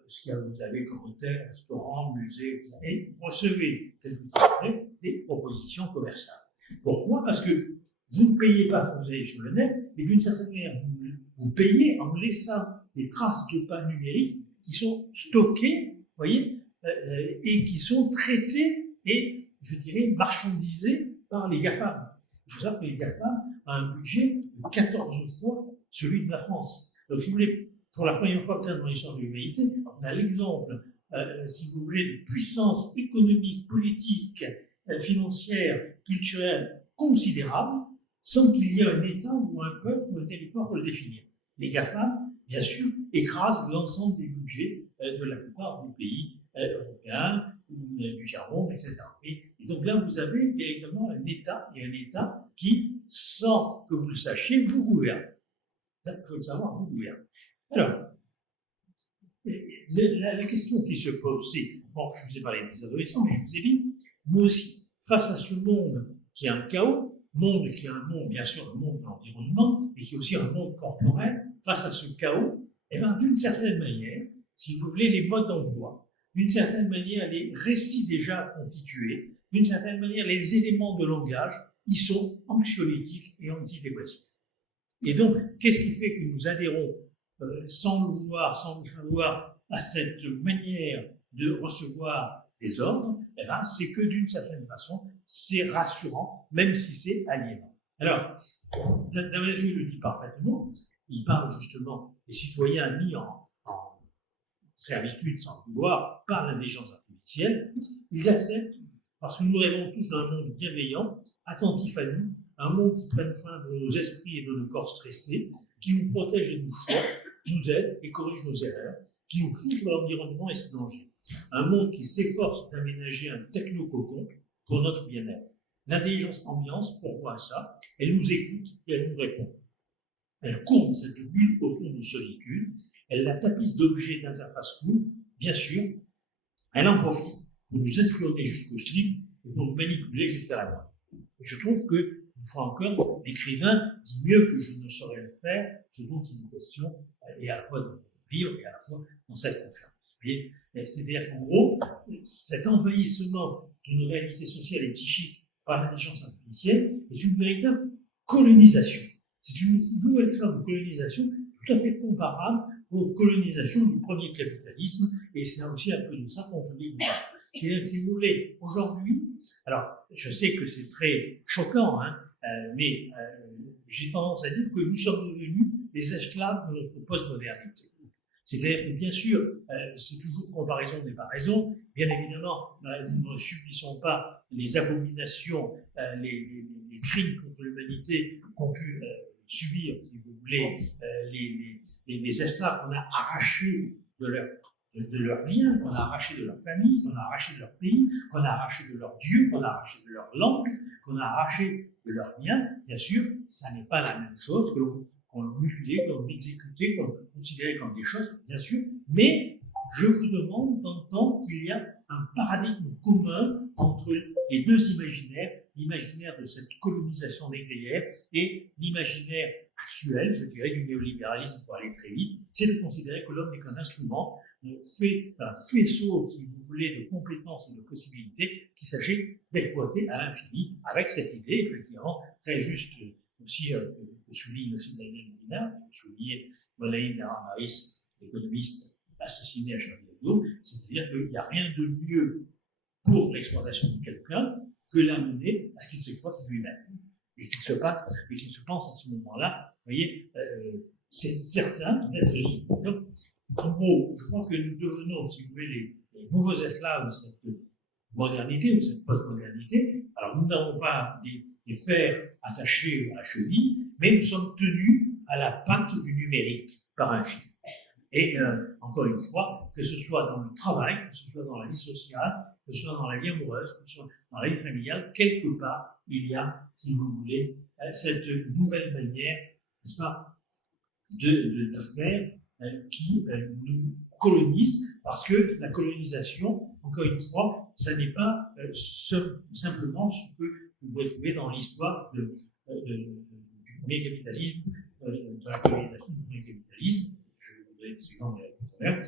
ce qu'il y a, vous avez comme hôtel, restaurant, musée, etc. Et vous recevez quelques temps après des propositions commerciales. Pourquoi? Parce que vous ne payez pas quand vous allez sur le net, mais d'une certaine manière, vous payez en laissant des traces de pas numériques qui sont stockées, vous voyez, et qui sont traitées et, je dirais, marchandisées par les GAFAM. Il faut savoir que les GAFAM ont un budget de 14 fois celui de la France. Donc, si vous voulez, pour la première fois peut-être dans l'histoire de l'humanité, on a l'exemple, si vous voulez, de puissance économique, politique, financière, culturelle considérable, sans qu'il y ait un État ou un peuple ou un territoire pour le définir. Les GAFAM, bien sûr, écrasent l'ensemble des budgets de la plupart des pays européens, du tiers-monde, etc. Et donc là, vous avez véritablement un État, et un État qui, sans que vous le sachiez, vous gouverne. Il faut le savoir, vous gouverne. Alors, la question qui se pose, c'est, bon, je vous ai parlé des adolescents, mais je vous ai dit, nous aussi, face à ce monde qui est un chaos, monde qui est un monde, bien sûr, le monde de l'environnement, mais qui est aussi un monde corporel, face à ce chaos, eh bien, d'une certaine manière, si vous voulez, les modes d'emploi, d'une certaine manière, les récits déjà constitués, d'une certaine manière, les éléments de langage, ils sont anxiolytiques et antidépressifs. Et donc, qu'est-ce qui fait que nous adhérons sans le vouloir, sans le savoir, à cette manière de recevoir des ordres? Eh bien, c'est que d'une certaine façon, c'est rassurant, même si c'est aliénant. Alors, Damasio le dit parfaitement, il parle justement des citoyens mis en servitude sans vouloir par l'intelligence artificielle. Ils acceptent, parce que nous rêvons tous d'un monde bienveillant, attentif à nous, un monde qui prenne soin de nos esprits et de nos corps stressés, qui nous protège et nous choque, nous aide et corrige nos erreurs, qui nous filtre l'environnement et ses dangers. Un monde qui s'efforce d'aménager un technococon pour notre bien-être. L'intelligence ambiance pourvoit à ça, elle nous écoute et elle nous répond. Elle courbe cette bulle autour de nos solitudes, elle la tapisse d'objets d'interface cool, bien sûr, elle en profite pour nous espionner jusqu'au slip et pour nous manipuler jusqu'à la mort. Et je trouve que, une fois encore, l'écrivain dit mieux que je ne saurais le faire, ce dont il est question, et à la fois dans le livre et à la fois dans cette conférence. Vous voyez, c'est-à-dire qu'en gros, cet envahissement d'une réalité sociale et psychique par l'intelligence artificielle est une véritable colonisation. C'est une nouvelle forme de colonisation tout à fait comparable aux colonisations du premier capitalisme, et c'est aussi un peu de ça qu'on peut dire. C'est-à-dire que, si vous voulez, aujourd'hui, alors je sais que c'est très choquant, hein, mais j'ai tendance à dire que nous sommes devenus les esclaves de notre postmodernité. C'est-à-dire que, bien sûr, c'est toujours comparaison n'est pas raison. Bien évidemment, nous ne subissons pas les abominations, les crimes contre l'humanité qu'ont pu subir, si vous voulez, les esclaves qu'on a arrachés de leurs liens, qu'on a arrachés de leur famille, qu'on a arrachés de leur pays, qu'on a arrachés de leur Dieu, qu'on a arrachés de leur langue, qu'on a arrachés de leurs biens. Bien sûr, ça n'est pas la même chose que qu'on mutilait, qu'on exécutait, qu'on considérait comme des choses, bien sûr, mais je vous demande d'entendre qu'il y a un paradigme commun entre les deux imaginaires, l'imaginaire de cette colonisation négrière et l'imaginaire actuel, je dirais, du néolibéralisme pour aller très vite, c'est de considérer que l'homme n'est qu'un instrument, fait un faisceau, si vous voulez, de compétences et de possibilités qu'il s'agit d'exploiter à l'infini, avec cette idée, effectivement, très juste aussi, que souligne aussi Daniel Molina, que soulignait Molaïd Naramaris, économiste assassiné à Charlie Hebdo, c'est-à-dire qu'il n'y a rien de mieux pour l'exploitation de quelqu'un que l'amener à ce qu'il s'exploite lui-même. Et qu'il se pense à ce moment-là, vous voyez, c'est certain d'être libre. Donc, en gros, je crois que nous devenons, si vous voulez, les nouveaux esclaves de cette modernité, de cette post-modernité. Alors, nous n'avons pas des fers attachés à la cheville, mais nous sommes tenus à la patte du numérique par un fil. Et encore une fois, que ce soit dans le travail, que ce soit dans la vie sociale, que ce soit dans la vie amoureuse, que ce soit dans la vie familiale, quelque part, il y a, si vous voulez, cette nouvelle manière, n'est-ce pas, de faire qui nous colonise, parce que la colonisation, encore une fois, ça n'est pas simplement ce que vous pouvez trouver dans l'histoire du premier capitalisme, de la colonisation du premier capitalisme. Je vais vous donner des exemples tout à l'heure.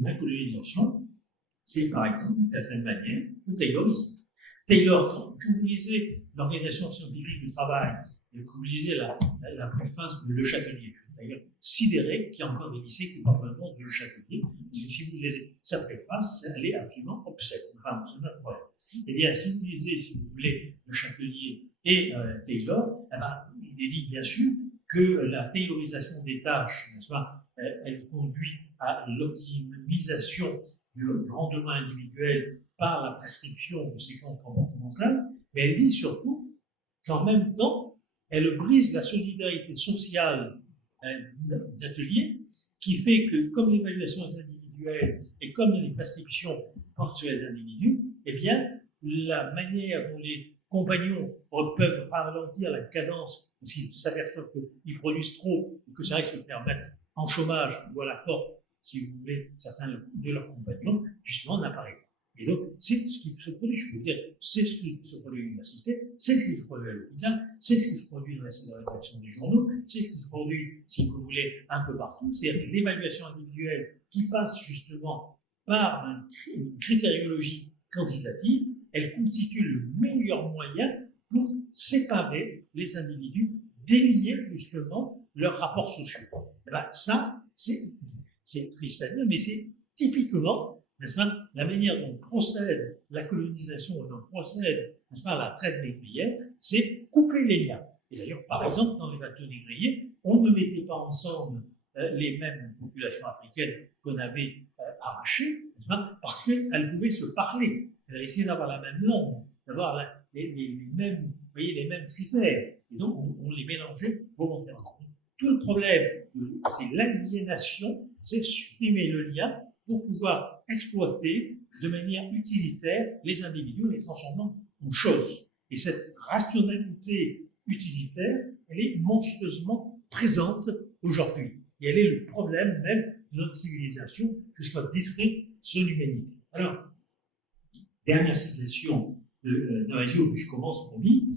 La colonisation, c'est par exemple, d'une certaine manière, le Taylorisme. Taylor, quand vous lisez l'Organisation scientifique du travail, et que vous lisez la préface de Le Chatelier, d'ailleurs sidéré qu'il y a encore des lycées qui portent le nom de Le Chatelier, parce que si vous lisez sa préface, elle est absolument obsèque. Enfin, c'est pas de problème. Eh bien, si vous lisez, si vous voulez, Le Chatelier et Taylor, eh ben, il est dit bien sûr que la taylorisation des tâches, n'est-ce pas, elle conduit à l'optimisation du rendement individuel par la prescription de séquences comportementales, mais elle dit surtout qu'en même temps, elle brise la solidarité sociale d'atelier, qui fait que, comme l'évaluation est individuelle et comme les prescriptions portent sur les individus, eh bien, la manière dont les compagnons peuvent ralentir la cadence, s'ils s'aperçoivent qu'ils produisent trop et que ça risque de faire mettre en chômage ou à la porte, si vous voulez, certains de leurs compagnons, justement, n'apparaît pas. Et donc, c'est ce qui se produit, je peux vous dire, c'est ce qui se produit à l'université, c'est ce qui se produit à l'hôpital, c'est ce qui se produit dans la salle de rédaction des journaux, c'est ce qui se produit, si vous voulez, un peu partout, c'est-à-dire l'évaluation individuelle qui passe justement par une critériologie quantitative, elle constitue le meilleur moyen pour séparer les individus, délier justement leurs rapports sociaux. Et ben, ça, c'est triste à dire, mais c'est typiquement, n'est-ce pas, la manière dont procède la colonisation, dont procède, n'est-ce pas, la traite négrière, c'est couper les liens. Et d'ailleurs, par exemple, dans les bateaux négriers, on ne mettait pas ensemble les mêmes populations africaines qu'on avait arrachées, n'est-ce pas, parce qu'elles pouvaient se parler. Elles essayaient d'avoir la même langue, d'avoir les mêmes, vous voyez, les mêmes critères. Et donc, on les mélangeait volontairement. Tout le problème, c'est l'aliénation, c'est supprimer le lien pour pouvoir exploiter de manière utilitaire les individus, les transformant en choses. Et cette rationalité utilitaire, elle est monstrueusement présente aujourd'hui. Et elle est le problème même de notre civilisation, jusqu'à détruire son humanité. Alors, dernière citation de Damasio, que je commence pour lui,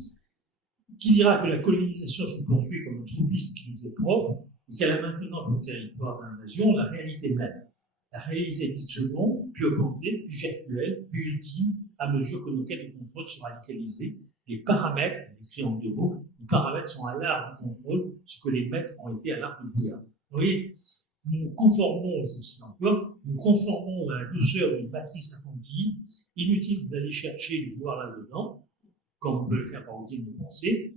qui dira que la colonisation se poursuit comme un troublisme qui nous est propre, et qu'elle a maintenant pour territoire d'invasion la réalité même. La réalité dite seconde, puis augmentée, puis virtuelle, puis ultime, à mesure que nos quêtes de contrôle sont radicalisées. Les paramètres, écrit en 2 mots, les paramètres sont à l'art du contrôle, ce que les maîtres ont été à l'art du gouverne. Vous voyez, nous nous conformons, je cite encore, nous conformons à la douceur d'une matrice infantile. Inutile d'aller chercher du pouvoir là-dedans, comme on peut le faire par routine de pensée.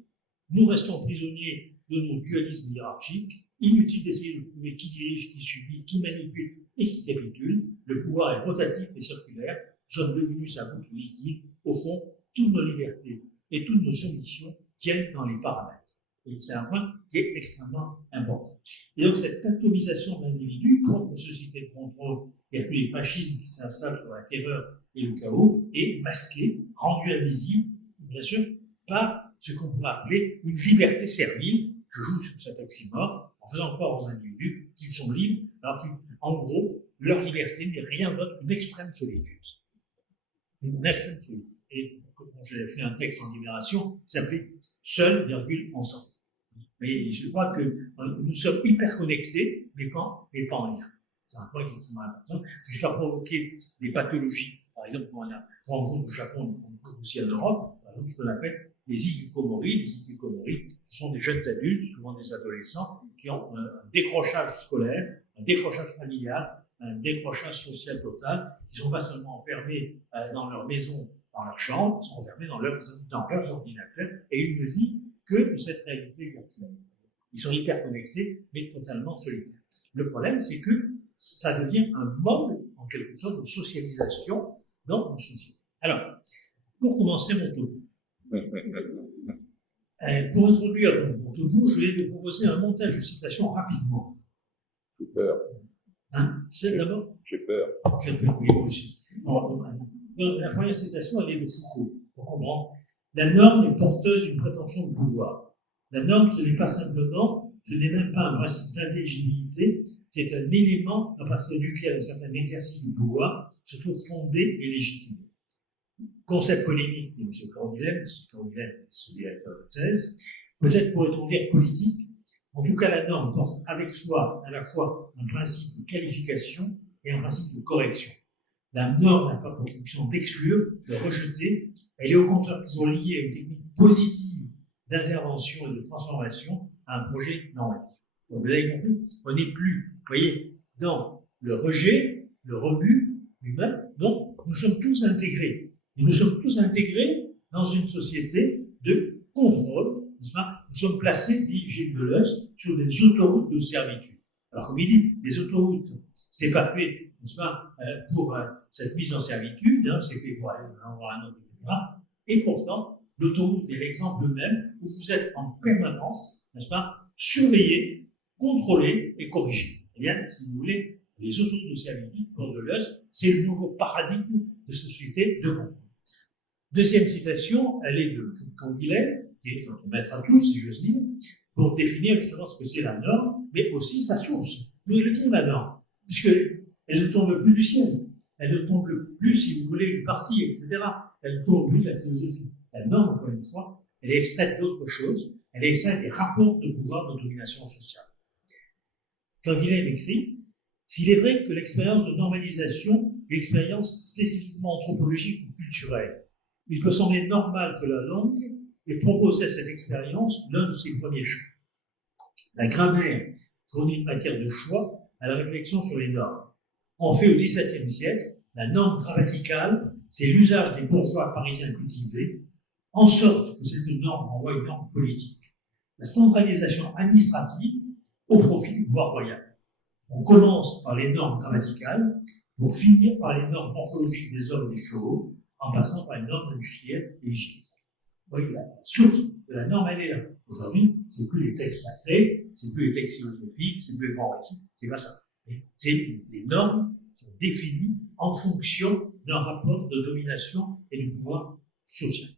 Nous restons prisonniers de nos dualismes hiérarchiques. Inutile d'essayer de prouver qui dirige, qui subit, qui manipule et qui capitule. Le pouvoir est rotatif et circulaire. Nous sommes devenus sa boucle liquide. Au fond, toutes nos libertés et toutes nos ambitions tiennent dans les paramètres. Et c'est un point qui est extrêmement important. Et donc, cette atomisation de l'individu, propre aux sociétés de contrôle et à tous les fascismes qui s'installent sur la terreur et le chaos, est masquée, rendue invisible, bien sûr, par ce qu'on pourrait appeler une liberté servile. Je joue sur cet oxymore en faisant croire aux individus qu'ils sont libres, alors qu'en gros, leur liberté n'est rien d'autre qu'une extrême solitude. Une extrême solitude. Et j'ai fait un texte en Libération qui s'appelait « Seul, ensemble ». Mais je crois que nous sommes hyper connectés, mais pas en lien. C'est un point qui est extrêmement important. Jusqu'à provoquer des pathologies. Par exemple, on a rencontre au Japon, on trouve aussi en Europe, par exemple, ce qu'on appelle les hikikomori. Les hikikomori, ce sont des jeunes adultes, souvent des adolescents, qui ont un décrochage scolaire, un décrochage familial, un décrochage social total, qui ne sont pas seulement enfermés dans leur maison, dans leur chambre, ils sont enfermés dans leurs ordinateurs, et ils ne vivent que de cette réalité virtuelle. Ils sont hyper connectés, mais totalement solitaires. Le problème, c'est que ça devient un mode, en quelque sorte, de socialisation dans nos sociétés. Alors, pour commencer mon topo, pour introduire mon topo, je vais vous proposer un montage de citations rapidement. J'ai peur. Hein? C'est d'abord. J'ai peur. J'ai peur, oui, moi aussi. La première citation, elle est de Foucault. Pour comprendre, la norme est porteuse d'une prétention de pouvoir. La norme, ce n'est pas simplement, ce n'est même pas un principe d'intelligibilité, c'est un élément à partir duquel un certain exercice du pouvoir se trouve fondé et légitimé. Concept polémique de M. Canguilhem, M. Canguilhem est son directeur de thèse, peut-être pourrait-on dire politique. En tout cas, la norme porte avec soi à la fois un principe de qualification et un principe de correction. La norme n'a pas pour fonction d'exclure, de rejeter, elle est au contraire toujours liée à une technique positive d'intervention et de transformation à un projet normatif. Donc vous avez compris, on n'est plus, vous voyez, dans le rejet, le rebut humain, donc nous sommes tous intégrés. Et nous sommes tous intégrés dans une société de contrôle, n'est-ce pas? Nous sommes placés, dit Gilles Deleuze, sur des autoroutes de servitude. Alors comme il dit, les autoroutes, c'est pas fait, n'est-ce pas, pour cette mise en servitude, hein, c'est fait pour aller d'un endroit à un autre, etc. Et pourtant, l'autoroute est l'exemple même où vous êtes en permanence, n'est-ce pas, surveillé, contrôlé et corrigé. Eh bien, si vous voulez, les autoroutes de service du port de Leuze, c'est le nouveau paradigme de société de contrôle. Deuxième citation, elle est de Canguilhem, qui est notre maître à tous, si j'ose dire, pour définir justement ce que c'est la norme, mais aussi sa source. D'où elle vient la norme, puisqu'elle ne tombe plus du ciel, elle ne tombe plus, si vous voulez, du parti, etc. Elle ne tombe plus de la philosophie. La norme, encore une fois, elle est extraite d'autre chose, elle est extraite des rapports de pouvoir de domination sociale. Canguilhem écrit: s'il est vrai que l'expérience de normalisation est une expérience spécifiquement anthropologique ou culturelle, il peut sembler normal que la langue ait proposé cette expérience l'un de ses premiers choix. La grammaire fournit une matière de choix à la réflexion sur les normes. En fait, au XVIIe siècle, la norme grammaticale, c'est l'usage des bourgeois parisiens cultivés, en sorte que cette norme envoie une norme politique. La centralisation administrative au profit du pouvoir royal. On commence par les normes grammaticales pour finir par les normes morphologiques des hommes et des chevaux, en passant par les normes industrielles et hygiéniques. Vous voyez, la source de la norme, elle est là. Aujourd'hui, c'est plus les textes sacrés, c'est plus les textes philosophiques, c'est plus les grands récits, c'est pas ça. C'est les normes qui sont définies en fonction d'un rapport de domination et de pouvoir social.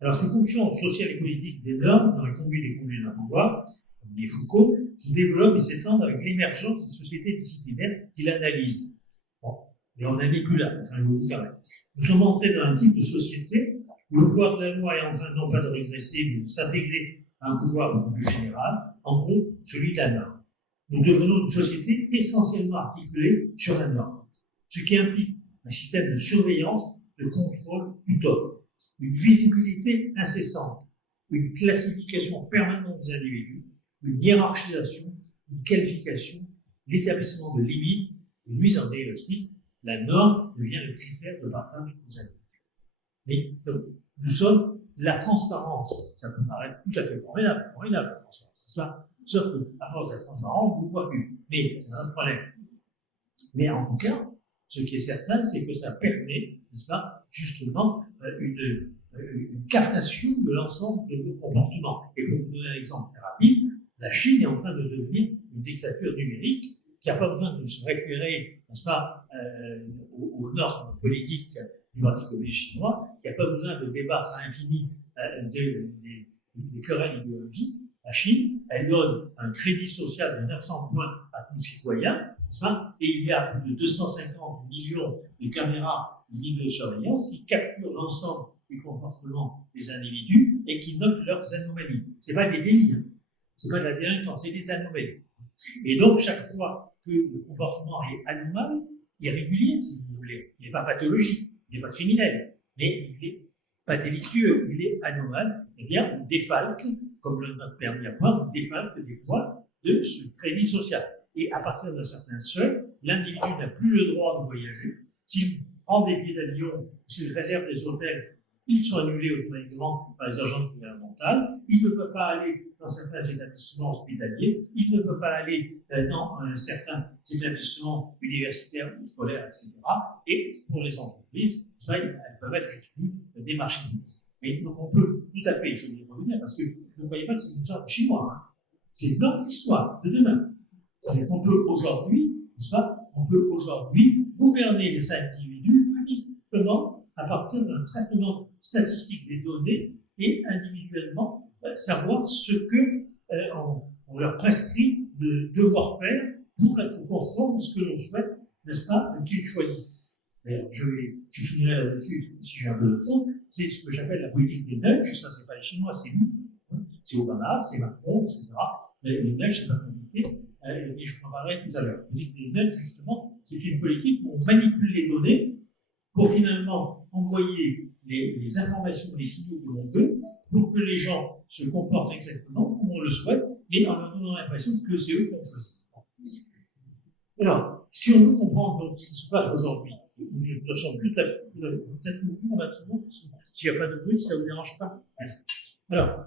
Alors, ces fonctions sociales et politiques des normes, dans la conduite et conduite d'un pouvoir, comme dit Foucault, se développent et s'étendent avec l'émergence d'une société disciplinaire qui l'analyse. Bon, mais on n'en est plus là, enfin, je vous le dirai. Nous sommes entrés dans un type de société où le pouvoir de la loi est en train non pas de régresser, mais de s'intégrer à un pouvoir beaucoup plus général, en gros, celui de la norme. Nous devenons une société essentiellement articulée sur la norme, ce qui implique un système de surveillance, de contrôle utopique, une visibilité incessante, une classification permanente des individus, une hiérarchisation, une qualification, l'établissement de limites, une mise en diagnostic. La norme devient le critère de partage des individus. Mais donc, nous sommes la transparence. Ça peut paraître tout à fait formidable, la transparence, c'est ça. Sauf que, à force d'être transparent, on ne vous voit plus. Mais c'est un problème. Mais en tout cas, ce qui est certain, c'est que ça permet, n'est-ce pas, justement, une captation de l'ensemble de nos comportements. Et pour vous donner un exemple très rapide, la Chine est en train de devenir une dictature numérique qui n'a pas besoin de se référer, n'est-ce pas, aux normes politiques du Parti communiste chinois, qui n'a pas besoin de débattre à l'infini des querelles idéologiques. La Chine, elle donne un crédit social de 900 points à tous les citoyens, n'est-ce pas, et il y a plus de 250 millions de caméras de vidéosurveillance qui capturent l'ensemble des comportements des individus et qui notent leurs anomalies. Ce n'est pas des délits, hein. Ce n'est pas de la délinquance, c'est des anomalies. Et donc, chaque fois que le comportement est anormal, irrégulier, si vous voulez, il n'est pas pathologique, il n'est pas criminel, mais il n'est pas délictueux, il est anormal, eh bien, on défalque, comme le note permis à point, on défalque des points de ce crédit social. Et à partir d'un certain seuil, l'individu n'a plus le droit de voyager. S'il prend des billets d'avion, s'il réserve des hôtels, ils sont annulés automatiquement par les agences gouvernementales. Il ne peut pas aller dans certains établissements hospitaliers. Il ne peut pas aller dans certains établissements universitaires ou scolaires, etc. Et pour les entreprises, ça, elles peuvent être exclues des marchés publics. Et donc on peut tout à fait, je vais y revenir, parce que ne voyez pas que c'est une sorte chinois. Hein. C'est notre histoire de demain. C'est-à-dire qu'on peut aujourd'hui, n'est-ce pas, on peut aujourd'hui gouverner les individus uniquement à partir d'un traitement statistique des données et individuellement savoir ce que on leur prescrit de devoir faire pour être conforme à ce que l'on souhaite, n'est-ce pas, qu'ils choisissent. D'ailleurs, je finirai là-dessus si j'ai un peu de temps, c'est ce que j'appelle la politique des nudges, ça c'est pas les Chinois, c'est nous, hein. C'est Obama, c'est Macron, etc. Les nudges, c'est pas compliqué, et je vous en parlerai tout à l'heure. La politique des nudges, justement, c'est une politique où on manipule les données pour finalement envoyer les informations, les signaux que l'on veut, pour que les gens se comportent exactement comme on le souhaite, et en leur donnant l'impression que c'est eux qui ont choisi. Alors, si on veut comprendre donc, ce qui se passe aujourd'hui, nous sommes tout à fait, peut-être que vous, s'il n'y a pas de bruit, ça ne vous dérange pas. Alors,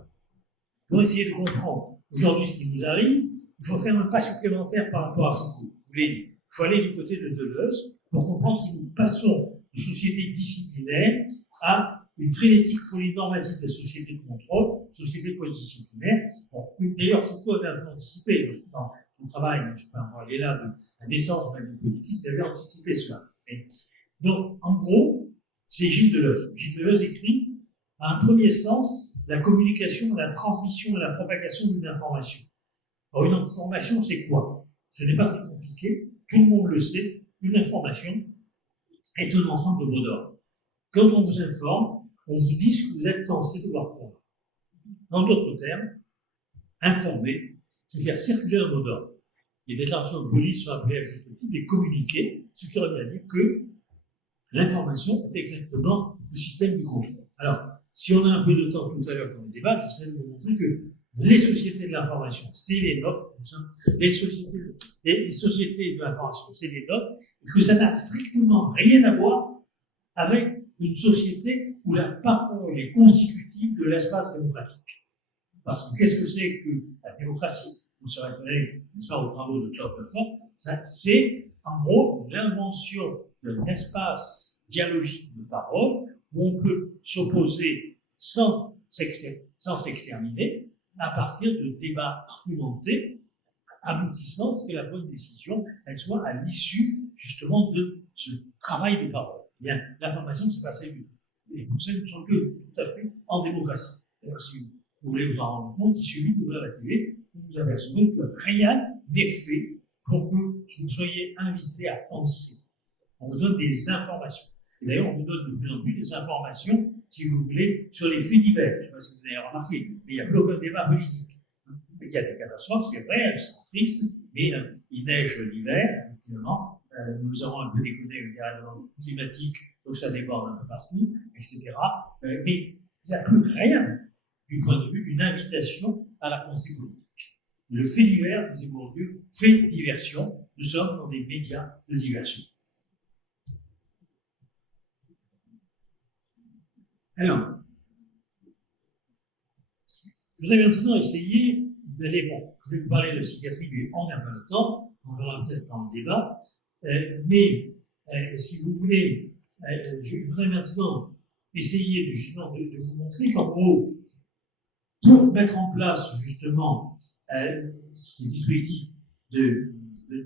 pour essayer de comprendre aujourd'hui ce qui nous arrive, il faut faire un pas supplémentaire par rapport à Foucault. Vous l'avez dit, il faut aller du côté de Deleuze pour comprendre que nous passons de société disciplinaire à une frénétique folie normative des sociétés de contrôle, sociétés postdisciplinaires. Bon, d'ailleurs, Foucault avait un peu anticipé, parce que dans son travail, je peux en parler là, de la naissance de la vie politique, il avait anticipé cela. Et donc, en gros, c'est Gilles Deleuze. Gilles Deleuze écrit, à un premier sens, la communication, la transmission et la propagation d'une information. Alors, une information, c'est quoi? Ce n'est pas très compliqué, tout le monde le sait, une information est un ensemble de mots d'ordre. Quand on vous informe, on vous dit ce que vous êtes censé devoir faire. En d'autres termes, informer, c'est faire circuler un mot d'ordre. Les déclarations de police sont appelées à juste titre des communiqués, ce qui revient à dire que l'information est exactement le système du contrôle. Alors, si on a un peu de temps tout à l'heure dans le débat, j'essaie de vous montrer que les sociétés de l'information, c'est les nôtres, les sociétés de l'information, c'est les nôtres, et que ça n'a strictement rien à voir avec une société où la parole est constitutive de l'espace démocratique. Parce que qu'est-ce que c'est que la démocratie? On se référait, n'est-ce pas, aux travaux de Claude Lefort. C'est, en gros, l'invention d'un espace dialogique de parole où on peut s'opposer sans s'exterminer à partir de débats argumentés aboutissant à ce que la bonne décision, elle soit à l'issue, justement, de ce travail de parole. Eh bien, l'information, c'est pas ça du tout. Et vous savez, nous sommes tout à fait en démocratie. D'ailleurs, si vous voulez vous en rendre compte, il suffit d'ouvrir la télé, vous vous apercevez que rien n'est fait pour que vous soyez invité à penser. On vous donne des informations. Et d'ailleurs, on vous donne de plus en plus des informations, si vous voulez, sur les faits divers. Je ne sais pas si vous avez remarqué, mais il n'y a plus aucun débat politique. Il y a des catastrophes, c'est vrai, elles sont tristes, mais il neige l'hiver, effectivement. Nous avons un peu déconné avec des règlements climatiques, donc ça déborde un peu partout, etc. Mais il n'y a plus rien du point de vue d'une invitation à la pensée politique. Le fait divers, disait Bourdieu, fait diversion. Nous sommes dans des médias de diversion. Alors, je voudrais maintenant essayer d'aller, bon, je vais vous parler de psychiatrie, mais on n'a pas le temps, on verra peut-être dans le débat, mais si vous voulez, je voudrais maintenant essayer justement de vous montrer qu'en gros, pour mettre en place justement ces dispositifs de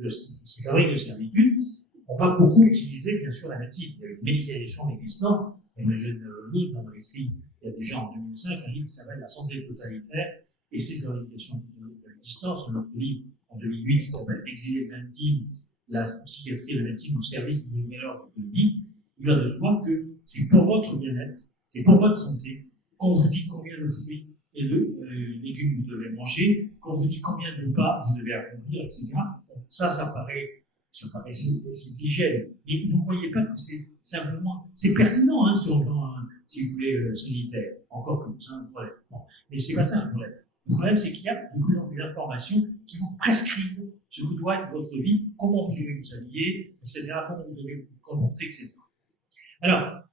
ces fabriques de servitude, on va beaucoup utiliser bien sûr la médecine. Il y a une médicalisation existante, et le jeune neurologue a écrit il y a déjà en 2005 un livre qui s'appelle La santé totalitaire et sécurisation de l'existence. Un autre livre en 2008 qui s'appelle L'exilé de l'intime, la psychiatrie et la médecine au service d'une meilleure économie. Il va de soi que c'est pour votre bien-être, c'est pour votre santé qu'on vous dit combien de fruits et de légumes vous devez manger, qu'on vous dit combien de pas vous devez accomplir, etc. Bon, ça paraît c'est d'hygiène. Mais vous ne croyez pas que c'est simplement, c'est pertinent, hein, sur le plan, si vous voulez, sanitaire. Encore que c'est un problème. Bon. Mais c'est pas ça le problème. Le problème, c'est qu'il y a de plus en plus d'informations qui vous prescrivent ce que doit être votre vie, comment vous devez vous habiller, etc., comment vous devez vous comporter, etc. Alors,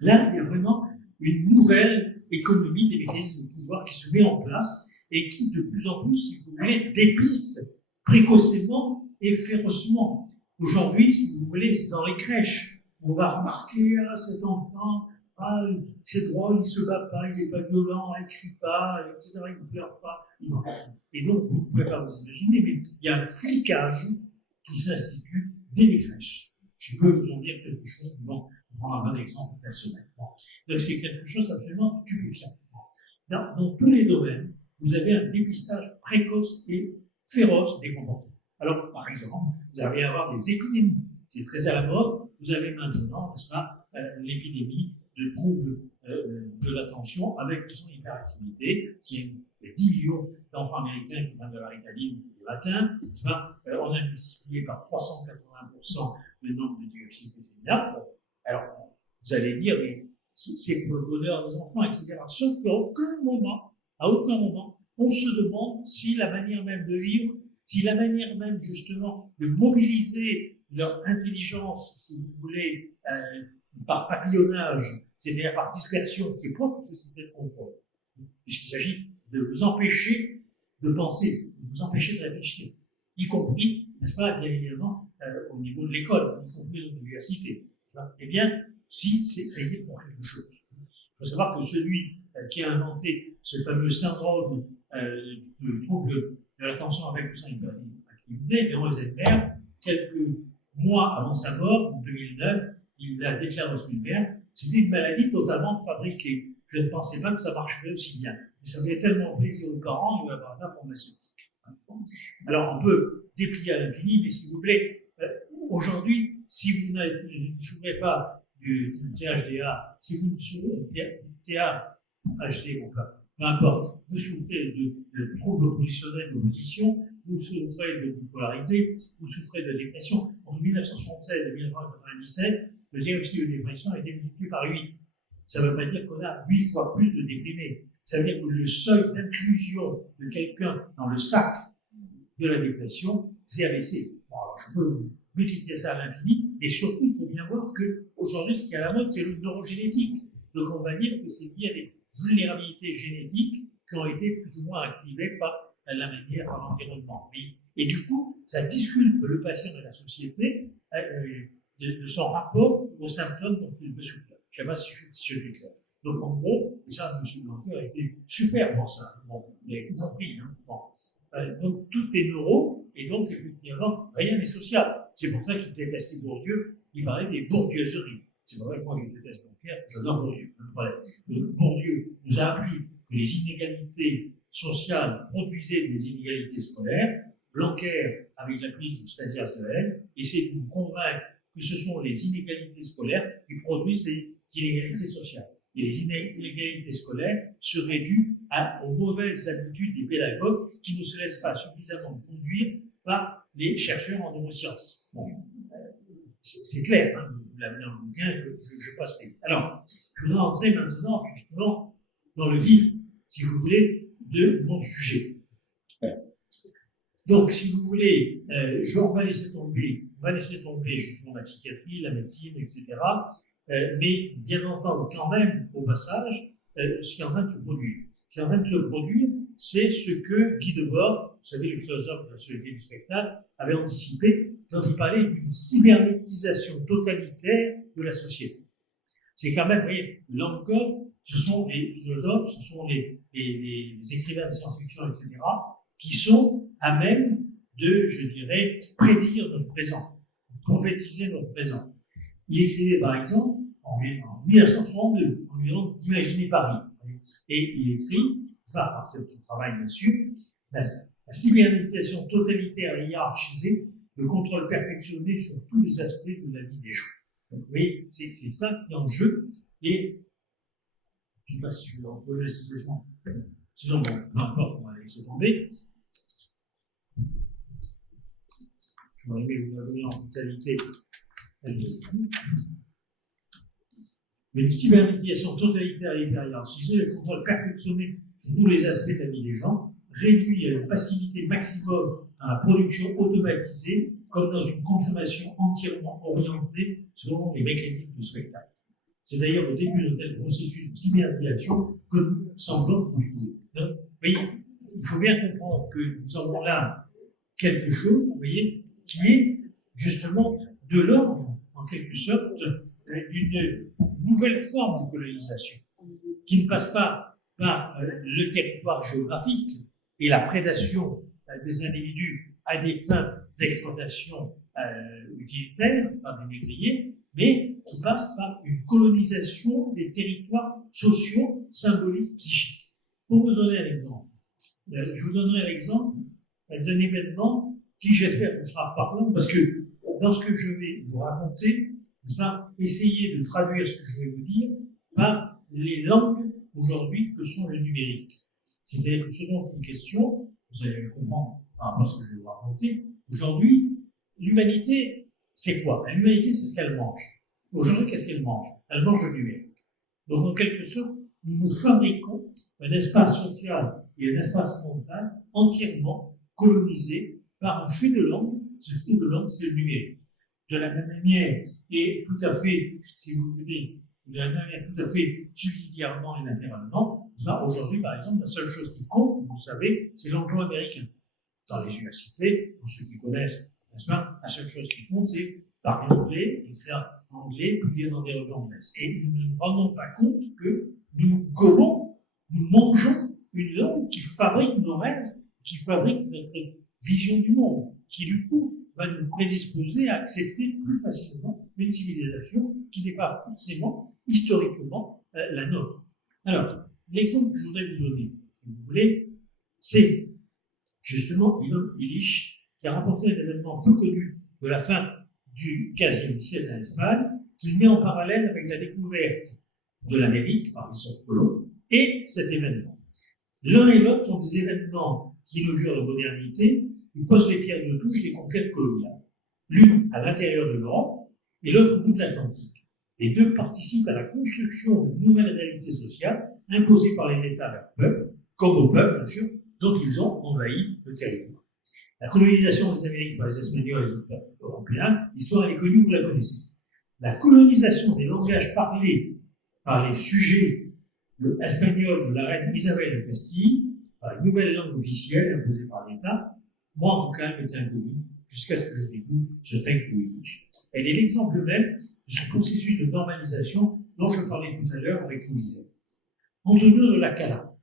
là, il y a vraiment une nouvelle économie des mécanismes de pouvoir qui se met en place et qui, de plus en plus, si vous voulez, dépiste précocement et férocement. Aujourd'hui, si vous voulez, c'est dans les crèches. On va remarquer, cet enfant, c'est drôle, il ne se bat pas, il n'est pas violent, il ne crie pas, etc., il ne pleure pas. Et donc, vous ne pouvez pas vous imaginer, mais il y a un flicage qui s'institue dès les crèches. Je peux vous en dire quelque chose, mais bon, on prend un bon exemple personnel. Bon. Donc, c'est quelque chose d'absolument stupéfiant. Dans tous les domaines, vous avez un dépistage précoce et féroce des comportements. Alors, par exemple, vous allez avoir des épidémies. C'est très à la mode. Vous avez maintenant, n'est-ce pas, l'épidémie de troubles de l'attention avec son hyperactivité, qui est 10 millions d'enfants américains qui prennent de la Ritaline le matin, n'est-ce pas. On a multiplié par 380% le nombre de dioxyde de cyanure. Bon, alors, vous allez dire, mais c'est pour le bonheur des enfants, etc. Sauf qu'à aucun moment, on se demande si la manière même de vivre, si la manière même justement de mobiliser leur intelligence, si vous voulez, par papillonnage, c'est-à-dire par dispersion, qui est propre aux sociétés de contrôle, puisqu'il s'agit de vous empêcher de penser, de vous empêcher de réfléchir, y compris, n'est-ce pas, bien évidemment, au niveau de l'école, y compris de l'université. Eh bien, si ça y est pour quelque chose. faut savoir que celui qui a inventé ce fameux syndrome de trouble de l'attention avec ou sans hyperactivité, Léon Eisenberg, quelques mois avant sa mort, en 2009, il l'a déclaré au Smiler, c'était une maladie totalement fabriquée. Je ne pensais pas que ça marcherait aussi bien. Mais ça faisait tellement plaisir aux parents de avoir l'information. Alors, on peut déplier à l'infini, mais s'il vous plaît, aujourd'hui, si vous ne souffrez pas du THDA, si vous ne souffrez THD, peu importe, vous souffrez de troubles oppositionnels d'opposition, vous souffrez de bipolarité, vous souffrez de dépression. Entre 1976 et 1997, le diagnostic de dépression a été multiplié par 8. Ça ne veut pas dire qu'on a 8 fois plus de déprimés. Ça veut dire que le seuil d'inclusion de quelqu'un dans le sac de la dépression s'est abaissé. Bon, alors je peux vous multiplier ça à l'infini, et surtout, il faut bien voir qu'aujourd'hui, ce qui est à la mode, c'est le neurogénétique. Donc, on va dire que c'est lié à des vulnérabilités génétiques qui ont été plus ou moins activées par la manière, par l'environnement. Et du coup, ça disculpe le patient et la société de son rapport aux symptômes dont il peut souffrir. Je ne sais pas si je suis clair. Donc, en gros, et ça, M. Blanquer a été super pour ça. Bon, il a tout compris. Hein. Bon. Donc, tout est neuro, et donc, effectivement, rien n'est social. C'est pour ça qu'il détestait Bourdieu. Il parlait des bourdieuseries. C'est vrai que moi, je déteste Blanquer, j'adore Bourdieu. Donc, Bourdieu nous a appris que les inégalités sociales produisaient des inégalités scolaires. Blanquer, avec la clinique du Stagiaire de L, essaie de nous convaincre que ce sont les inégalités scolaires qui produisent les inégalités sociales. Et les inégalités scolaires seraient dues aux mauvaises habitudes des pédagogues qui ne se laissent pas suffisamment conduire par les chercheurs en neurosciences. Bon, c'est clair, hein, vous l'avez dans le bouquin, je passe les. Alors, je voudrais entrer maintenant justement dans le vif, si vous voulez, de mon sujet. Donc, si vous voulez, on va laisser tomber justement la psychiatrie, la médecine, etc. Mais bien entendu, quand même, au passage, ce qui est en train de se produire. Ce qui est en train de se produire, c'est ce que Guy Debord, vous savez, le philosophe de la société du spectacle, avait anticipé quand il parlait d'une cybernétisation totalitaire de la société. C'est quand même, vous voyez, là encore, ce sont les philosophes, ce sont les écrivains de science-fiction, etc., qui sont à même de, je dirais, prédire notre présent, prophétiser notre présent. Il écrivait par exemple en 1962, en lui disant d'imaginer Paris. Et il écrit, par ce travail bien sûr, la cybernétisation totalitaire et hiérarchisée, le contrôle perfectionné sur tous les aspects de la vie des gens. Donc, vous voyez, c'est ça qui est en jeu. Et je ne sais pas si je vais le laisser seulement. Sinon, bon, peu importe, on va la laisser tomber. Je vais vous la donner en totalité. Mais une cybernétisation totalitaire et hiérarchisée, le contrôle perfectionné sur tous les aspects de la vie des gens, réduit à une passivité maximum à la production automatisée, comme dans une consommation entièrement orientée selon les mécanismes du spectacle. C'est d'ailleurs au début de tel processus de cybernétisation que nous semblons découvrir. Donc, vous voyez, il faut bien comprendre que nous avons là quelque chose, vous voyez, qui est justement de l'ordre, en quelque sorte, d'une nouvelle forme de colonisation, qui ne passe pas par le territoire géographique et la prédation des individus à des fins d'exploitation utilitaire par des négriers, mais qui passe par une colonisation des territoires sociaux, symboliques, psychiques. Pour vous donner un exemple, je vous donnerai l'exemple d'un événement qui, j'espère, vous sera parlant, parce que dans ce que je vais vous raconter, je vais essayer de traduire ce que je vais vous dire par les langues aujourd'hui que sont le numérique. C'est-à-dire que ce dont il est question, vous allez le comprendre par rapport à ce que je vais vous raconter, aujourd'hui, l'humanité, c'est quoi? L'humanité, c'est ce qu'elle mange. Aujourd'hui, qu'est-ce qu'elle mange? Elle mange le numérique. Donc, en quelque sorte, nous nous fabriquons un espace social et un espace mental entièrement colonisé par un flux de langue. Ce flux de langue, c'est le numérique. De la même manière, et tout à fait, si vous voulez, de la même manière tout à fait subsidiairement et naturellement, aujourd'hui, par exemple, la seule chose qui compte, vous savez, c'est l'anglo-américain. Dans les universités, pour ceux qui connaissent, n'est-ce pas, la seule chose qui compte, c'est parler anglais, écrire anglais, publier dans des revues anglaises. Et nous ne nous rendons pas compte que nous mangeons une langue qui fabrique nos rêves, qui fabrique notre vision du monde, qui du coup va nous prédisposer à accepter plus facilement une civilisation qui n'est pas forcément historiquement la nôtre. Alors, l'exemple que je voudrais vous donner, si vous voulez, c'est justement Ivan Illich, qui a rapporté un événement peu connu de la fin du XVe siècle en Espagne, qu'il met en parallèle avec la découverte de l'Amérique par Christophe Colomb et cet événement. L'un et l'autre sont des événements qui inaugurent la modernité, qui posent les pierres de touche des conquêtes coloniales. L'une à l'intérieur de l'Europe et l'autre au bout de l'Atlantique. Les deux participent à la construction de nouvelles réalités sociales imposées par les États à leurs peuples, comme aux peuples, bien sûr, dont ils ont envahi le territoire. La colonisation des Amériques par les Espagnols et les autres Européens, l'histoire elle est connue, vous la connaissez. La colonisation des langages parlés par les sujets espagnols de la reine Isabelle de Castille, par la nouvelle langue officielle imposée par l'État, moi en tout cas, elle m'était inconnue, jusqu'à ce que je découvre ce texte de Illich. Elle est l'exemple même de ce processus de normalisation dont je parlais tout à l'heure avec Louise. Antonio de la Cala,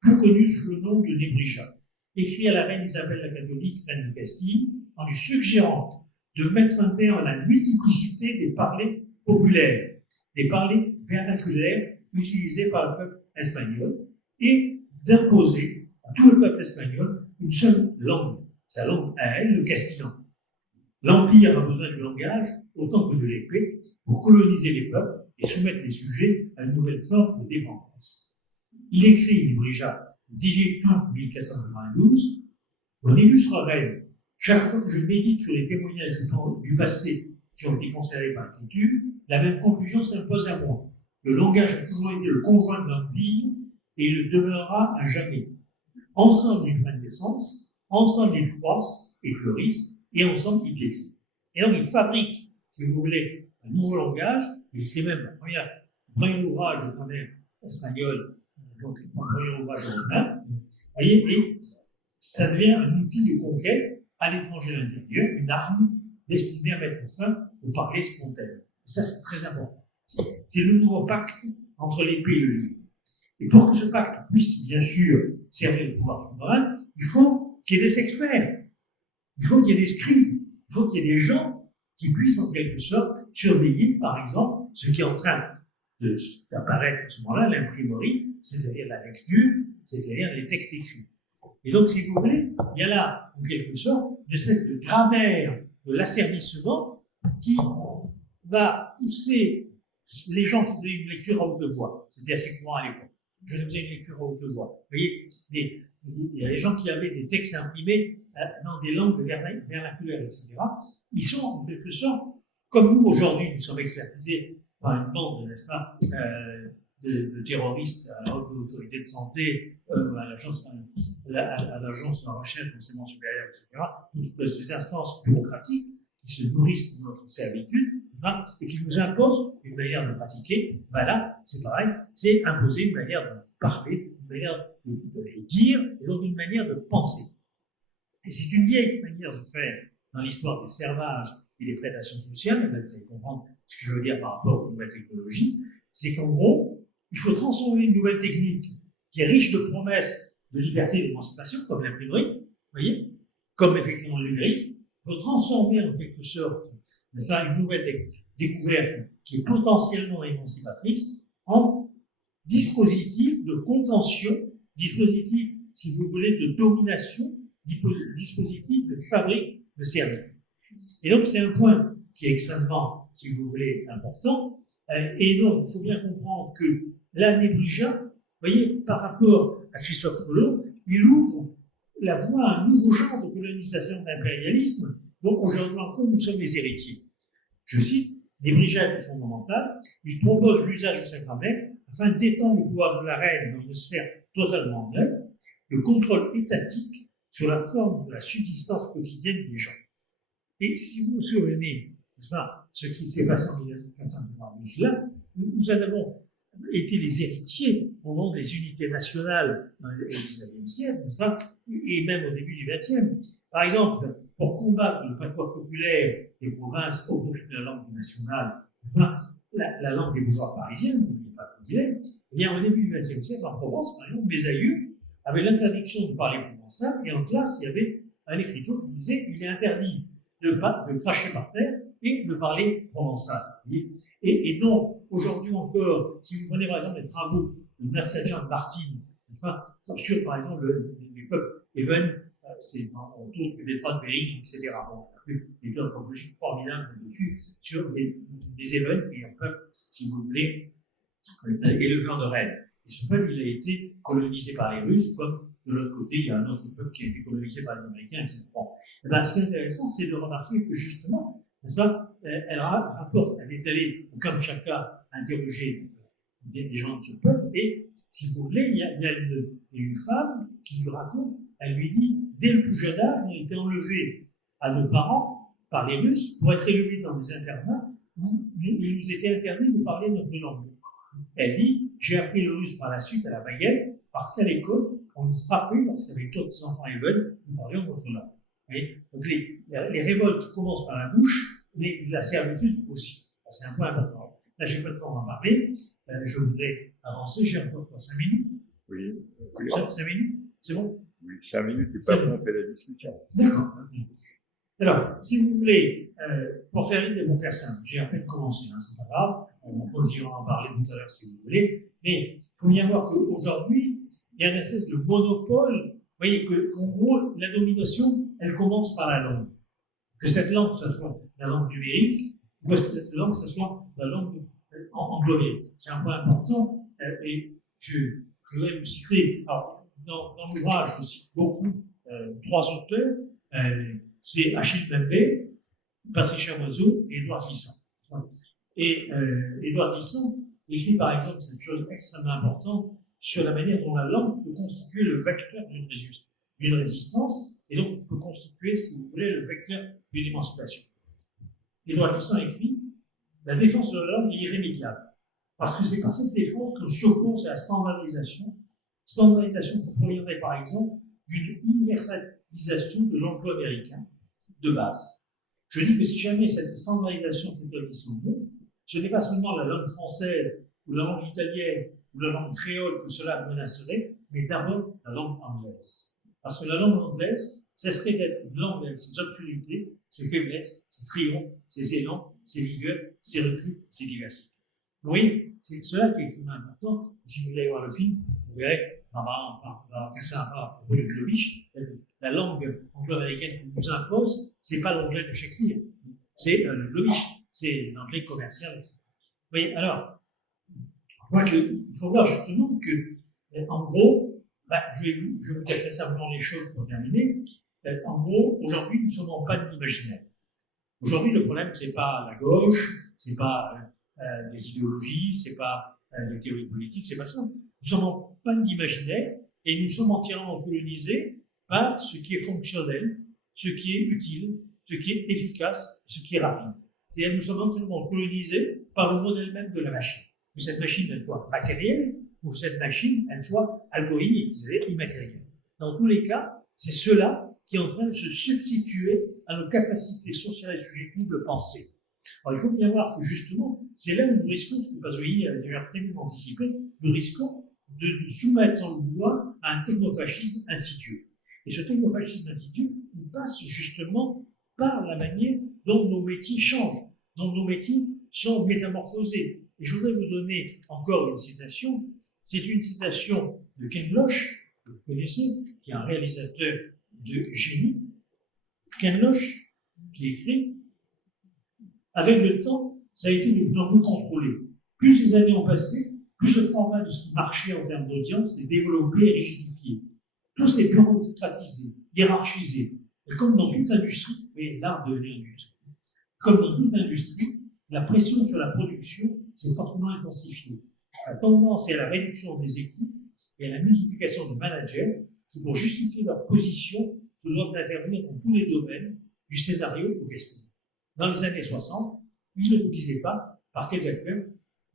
plus connu sous le nom de Nebrija, écrit à la reine Isabelle la catholique, reine de Castille, en lui suggérant de mettre un terme à la multiplicité des parlers populaires, des parlers vernaculaires utilisés par le peuple espagnol, et d'imposer à tout le peuple espagnol une seule langue, sa langue à elle, le castillan. L'Empire a besoin du langage autant que de l'épée pour coloniser les peuples et soumettre les sujets à une nouvelle forme de dépendance. Il écrit, Nebrija, le 18 août 1492, mon illustre reine, chaque fois que je médite sur les témoignages du passé qui ont été conservés par le futur, la même conclusion s'impose à moi. Le langage a toujours été le conjoint de notre vie et il le demeurera à jamais. Ensemble, ils prennent naissance, ensemble, ils croissent et fleurissent, et ensemble, ils déclinent. Et donc, ils fabriquent, si vous voulez, un nouveau langage. Il écrit même le premier ouvrage de grammaire espagnol, donc le premier ouvrage romain. Voyez, et ça devient un outil de conquête à l'étranger et à l'intérieur, une arme destinée à mettre fin au parler spontané. Et ça, c'est très important. C'est le nouveau pacte entre l'épée et le livre. Et pour que ce pacte puisse, bien sûr, servir le pouvoir souverain, il faut qu'il y ait des experts, il faut qu'il y ait des scribes, il faut qu'il y ait des gens qui puissent, en quelque sorte, surveiller, par exemple, ce qui est en train d'apparaître à ce moment-là, l'imprimerie, c'est-à-dire la lecture, c'est-à-dire les textes écrits. Et donc, si vous voulez, il y a là, en quelque sorte, une espèce de grammaire de l'asservissement qui va pousser les gens qui faisaient une lecture à haute voix. C'était assez courant à l'époque. Je faisais une lecture à haute voix. Vous voyez, il y a des gens qui avaient des textes imprimés dans des langues vernaculaires, etc. Ils sont, en quelque sorte, comme nous aujourd'hui, nous sommes expertisés par une bande, n'est-ce pas, de terroristes à la haute autorité de santé, à l'agence de la recherche, l'enseignement supérieur, etc. Toutes ces instances bureaucratiques qui se nourrissent de notre servitude, et qui nous imposent une manière de pratiquer. Ben là, c'est pareil, c'est imposer une manière de parler, une manière de dire, et donc une manière de penser. Et c'est une vieille manière de faire dans l'histoire des servages et des prédations sociales, et vous allez comprendre ce que je veux dire par rapport aux nouvelles technologies, c'est qu'en gros, il faut transformer une nouvelle technique qui est riche de promesses de liberté et d'émancipation, comme l'imprimerie, vous voyez, comme effectivement le numérique. Il faut transformer en quelque sorte, n'est-ce pas, une nouvelle découverte qui est potentiellement émancipatrice en dispositif de contention, dispositif, si vous voulez, de domination, dispositif de fabrique de servitude. Et donc, c'est un point qui est extrêmement, si vous voulez, important. Et donc, il faut bien comprendre que la Nebrija, vous voyez, par rapport à Christophe Colomb, il ouvre la voie à un nouveau genre de colonisation d'impérialisme dont aujourd'hui encore nous sommes les héritiers. Je cite, Nebrija est fondamental, il propose l'usage du sacrament afin d'étendre le pouvoir de la reine dans une sphère totalement neuve, le contrôle étatique sur la forme de la subsistance quotidienne des gens. Et si vous vous souvenez, n'est-ce pas, ce qui s'est passé en 1492 là, nous en avons été les héritiers au nom des unités nationales au XIXe siècle, n'est-ce pas, et même au début du XXe. Par exemple, pour combattre le patois populaire des provinces au profit de la langue nationale, la langue des bourgeois parisiens, n'oubliez pas le dilemme, Eh bien, au début du XXe siècle, en Provence, par exemple, mes aïeux avaient l'interdiction de parler provençal, et en classe, il y avait un écriteau qui disait il est interdit de cracher par terre et de parler provençal. Et donc, aujourd'hui encore, si vous prenez par exemple les travaux de Nastasia Martin, sur par exemple les peuples Even, c'est autour du détroit de Bering, etc. Bon, on a fait des études anthropologiques formidables dessus, sur les Even, qui est un peuple, si vous voulez, éleveur de rennes. Et ce peuple, il a été colonisé par les Russes, comme de l'autre côté, il y a un autre peuple qui a été colonisé par les Américains, etc. Bon. Et ben, ce qui est intéressant, c'est de remarquer que justement, n'est-ce pas, elle rapporte, elle est allée au Kamchatka interroger des gens de ce peuple, et si vous voulez, il y a une femme qui lui raconte, elle lui dit, dès le plus jeune âge, on a été enlevés à nos parents par les Russes pour être élevés dans des internats où il nous était interdit de parler notre langue. Elle dit, j'ai appris le russe par la suite à la baguette, parce qu'à l'école, on nous frappait lorsqu'avec d'autres enfants éveillés, nous parlions notre langue. Et donc les révoltes commencent par la bouche, mais la servitude aussi. C'est un point important. Là, j'ai pas de temps à en parler. Je voudrais avancer. J'ai encore 5 minutes. Oui. 5 minutes, c'est bon? Oui, 5 minutes, et pas bon, on fait la discussion. D'accord. Alors, si vous voulez, pour faire vite et pour faire simple, j'ai à peine commencé, hein, c'est pas grave, on continuera à en parler tout à l'heure si vous voulez, mais il faut bien voir qu'aujourd'hui, il y a une espèce de monopole, vous voyez, qu'en gros, la domination, elle commence par la langue. Que cette langue, ce soit la langue numérique, ou que cette langue, ce soit la langue englobée. C'est un point important, et je voudrais vous citer, alors, dans l'ouvrage, je cite beaucoup 3 auteurs, c'est Achille Mbembe, Patrick Chamoiseau et Édouard Glissant. Et Édouard Glissant écrit par exemple cette chose extrêmement importante sur la manière dont la langue peut constituer le vecteur d'une résistance et donc peut constituer, si vous voulez, le vecteur d'une émancipation. Édouard Glissant écrit la défense de la langue est irrémédiable parce que c'est par cette défense qu'on s'oppose à la standardisation qui proviendrait par exemple d'une universalisation de l'emploi américain de base. Je dis que si jamais cette standardisation s'établit son nom, ce n'est pas seulement la langue française ou la langue italienne ou la langue créole que cela menacerait, mais d'abord la langue anglaise. Parce que la langue anglaise cesserait d'être une langue avec ses obscurités, ses faiblesses, ses triomphes, ses élans, ses vigueurs, ses reculs, ses diversités. Vous voyez, c'est cela qui est extrêmement important. Si vous voulez voir le film, vous verrez, on va casser un pas au bout de Globish, la langue anglo-américaine qu'on nous impose, c'est pas l'anglais de Shakespeare, c'est le Globish, c'est l'anglais commercial, etc. Vous voyez, alors, il faut voir justement que, en gros, je vais vous casser simplement les choses pour terminer. En gros, aujourd'hui, nous sommes en panne d'imaginaire. Aujourd'hui, le problème, c'est pas la gauche, c'est pas les idéologies, c'est pas les théories politiques, c'est pas ça. Nous sommes en panne d'imaginaire et nous sommes entièrement colonisés par ce qui est fonctionnel, ce qui est utile, ce qui est efficace, ce qui est rapide. C'est-à-dire que nous sommes entièrement colonisés par le modèle même de la machine. Que cette machine, elle soit matérielle, ou que cette machine, elle soit algorithmique, c'est-à-dire immatérielle. Dans tous les cas, c'est cela qui est en train de se substituer à nos capacités sociales et subjectives de penser. Alors, il faut bien voir que justement, c'est là où nous risquons, ce que Pasolini a déjà tellement anticipé, nous risquons de nous soumettre sans le vouloir à un technofascisme insidieux. Et ce technofascisme insidieux, il passe justement par la manière dont nos métiers changent, dont nos métiers sont métamorphosés. Et je voudrais vous donner encore une citation. C'est une citation de Ken Loach, que vous connaissez, qui est un réalisateur de génie. Ken Loach, qui écrit « Avec le temps, ça a été de plus en plus contrôlé. Plus les années ont passé, plus le format de ce marché en termes d'audience s'est développé et rigidifié. Tout s'est bureaucratisé, hiérarchisé. Et comme dans toute industrie, et l'art de l'industrie, comme dans toute industrie, la pression sur la production s'est fortement intensifiée. La tendance est à la réduction des équipes et à la multiplication de managers qui, pour justifier leur position, se doivent intervenir dans tous les domaines, du scénario au casting. Dans les années 60, il ne vous disait pas par quels acteurs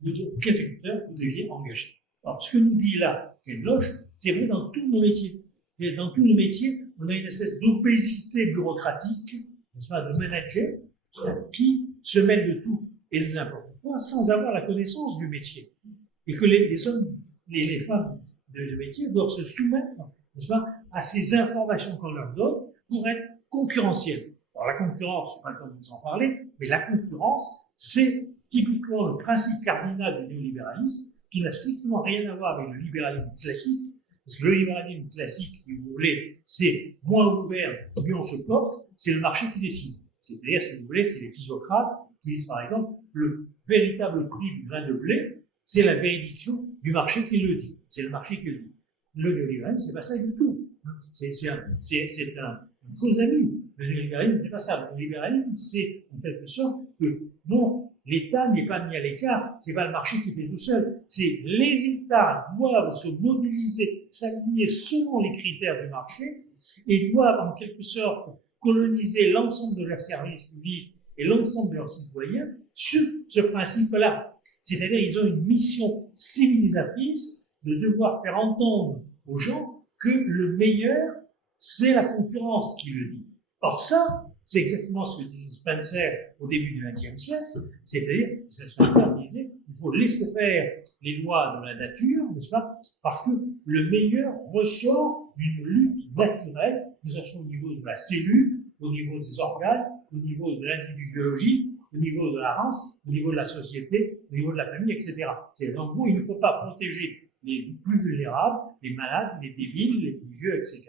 vous deviez engager. Alors, ce que nous dit là Ken Loach, c'est vrai dans tous nos métiers. Et dans tous nos métiers, on a une espèce d'obésité bureaucratique, n'est-ce pas, de managers qui se mêlent de tout et de n'importe quoi sans avoir la connaissance du métier. Et que les hommes les femmes de métier doivent se soumettre, n'est-ce pas, à ces informations qu'on leur donne pour être concurrentielles. Alors la concurrence, je n'ai pas le temps de vous en parler, mais la concurrence, c'est typiquement le principe cardinal du néolibéralisme qui n'a strictement rien à voir avec le libéralisme classique. Parce que le libéralisme classique, si vous voulez, c'est moins ouvert, mieux on se porte, c'est le marché qui décide. C'est-à-dire, si vous voulez, c'est les physiocrates qui disent, par exemple, le véritable prix du grain de blé, c'est la bénédiction du marché qui le dit. C'est le marché qui le dit. Le néolibéralisme, c'est pas ça du tout. C'est un faux ami. Le néolibéralisme, c'est pas ça. Le libéralisme, c'est en quelque sorte que, non, l'État n'est pas mis à l'écart, c'est pas le marché qui fait tout seul. C'est les États doivent se mobiliser, s'aligner selon les critères du marché et doivent en quelque sorte coloniser l'ensemble de leurs services publics et l'ensemble de leurs citoyens sur ce principe-là. C'est-à-dire ils ont une mission civilisatrice de devoir faire entendre aux gens que le meilleur, c'est la concurrence qui le dit. Or ça, c'est exactement ce que disait Spencer au début du XXe siècle, c'est-à-dire, Spencer disait, il faut laisser faire les lois de la nature, n'est-ce pas, parce que le meilleur ressort d'une lutte naturelle, que ce soit au niveau de la cellule, au niveau des organes, au niveau de l'individu biologique, au niveau de la race, au niveau de la société, au niveau de la famille, etc. C'est en gros, il ne faut pas protéger les plus vulnérables, les malades, les débiles, les plus vieux, etc.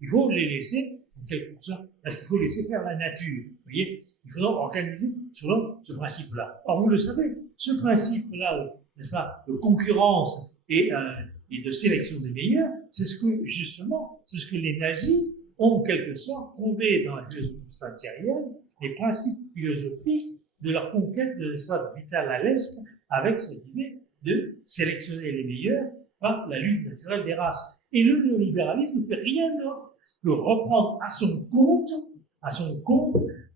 Il faut les laisser, en quelque sorte, parce qu'il faut laisser faire la nature. Vous voyez, il faut donc organiser selon ce principe-là. Or, vous le savez, ce principe-là, n'est-ce pas, de concurrence et de sélection des meilleurs, c'est ce que, justement, c'est ce que les nazis ont, en quelque sorte, prouvé dans la philosophie spencerienne, les principes philosophiques de leur conquête de l'espace vital à l'Est, avec cette idée de sélectionner les meilleurs par la lutte naturelle des races. Et le néolibéralisme ne fait rien d'autre que reprendre à son compte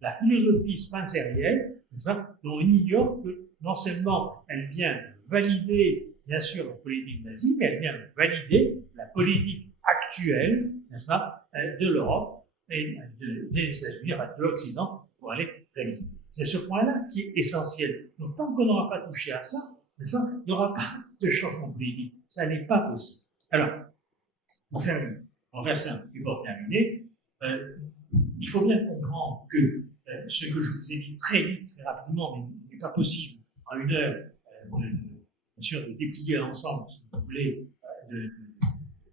la philosophie spencerienne, dont on ignore que non seulement elle vient valider, bien sûr, la politique nazie, mais elle vient valider la politique actuelle, n'est-ce pas, de l'Europe et des États-Unis, enfin de l'Occident, pour aller très vite. C'est ce point-là qui est essentiel. Donc, tant qu'on n'aura pas touché à ça, n'est-ce pas, il n'y aura pas de changement politique. Ça n'est pas possible. Alors, pour faire simple et pour terminer, il faut bien comprendre que ce que je vous ai dit très vite, très rapidement, mais il n'est pas possible en une heure, bien sûr, de déplier l'ensemble, si vous voulez, de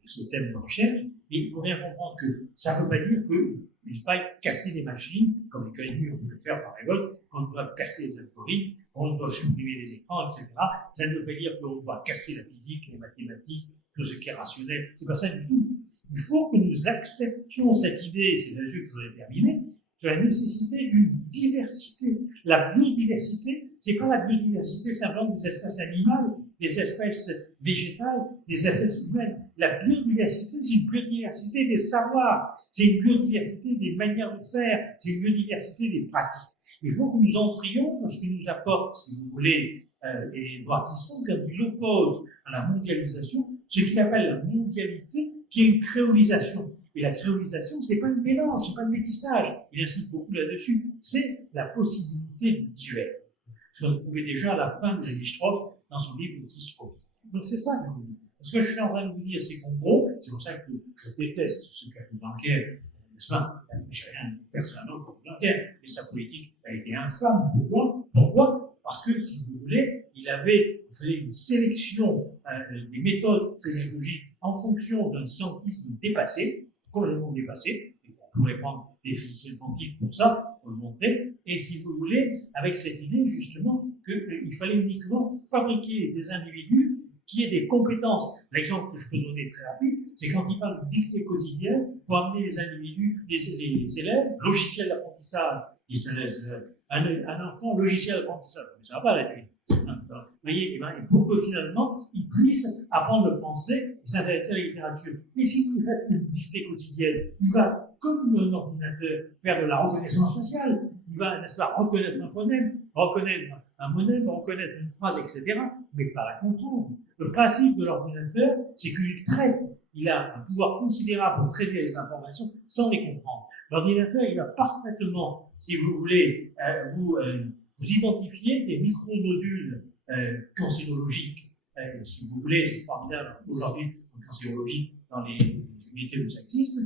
ce thème de recherche, mais il faut bien comprendre que ça ne veut pas dire qu'il faille casser les machines, comme les caïnus ont pu le faire par révolte, qu'on doit casser les algorithmes, qu'on doit supprimer les écrans, etc. Ça ne veut pas dire qu'on doit casser la physique, les mathématiques, tout ce qui est rationnel. C'est pas ça du tout. Il faut que nous acceptions cette idée, c'est là-dessus que je voudrais terminer, de la nécessité d'une diversité. La biodiversité, c'est pas la biodiversité simplement des espèces animales, des espèces végétales, des espèces humaines. La biodiversité, c'est une biodiversité des savoirs, c'est une biodiversité des manières de faire, c'est une biodiversité des pratiques. Il faut que nous entrions dans ce qui nous apporte, si vous voulez, Edouard Glissant, quand il oppose à la mondialisation ce qu'il appelle la mondialité, qui est une créolisation. Et la créolisation, c'est pas un mélange, c'est pas un métissage. Il insiste beaucoup là-dessus. C'est la possibilité du divers. Ce qu'on trouvait déjà à la fin de Lévi-Strauss dans son livre Lévi-Strauss. Donc c'est ça que je vous dis. Ce que je suis en train de vous dire, c'est qu'en gros, c'est pour ça que je déteste ce qu'a fait Blanquer, n'est-ce pas? J'ai rien personnellement pour Blanquer, mais sa politique a été infâme. Pourquoi? Parce que, si vous voulez, il faisait une sélection des méthodes pédagogiques en fonction d'un scientisme dépassé, complètement dépassé, et on pourrait prendre des physiciens quantiques pour ça, pour le montrer, et si vous voulez, avec cette idée justement qu'il fallait uniquement fabriquer des individus qui aient des compétences. L'exemple que je peux donner très rapide, c'est quand il parle de dictée quotidienne pour amener les individus, les élèves, logiciel d'apprentissage, ils se laissent un enfant logiciel d'apprentissage, mais ça va pas la nuit. Vous voyez, et pour que finalement, ils puissent apprendre le français et s'intéresser à la littérature. Mais si vous faites une dictée quotidienne, il va, comme un ordinateur, faire de la reconnaissance faciale. Il va, n'est-ce pas, reconnaître un phonème, reconnaître un monème, reconnaître une phrase, etc., mais pas la comprendre. Le principe de l'ordinateur, c'est qu'il traite. Il a un pouvoir considérable pour traiter les informations sans les comprendre. L'ordinateur, il va parfaitement, si vous voulez, vous identifier des micromodules cancérologiques si vous voulez, c'est formidable aujourd'hui en cancérologie, dans les unités où ça existe,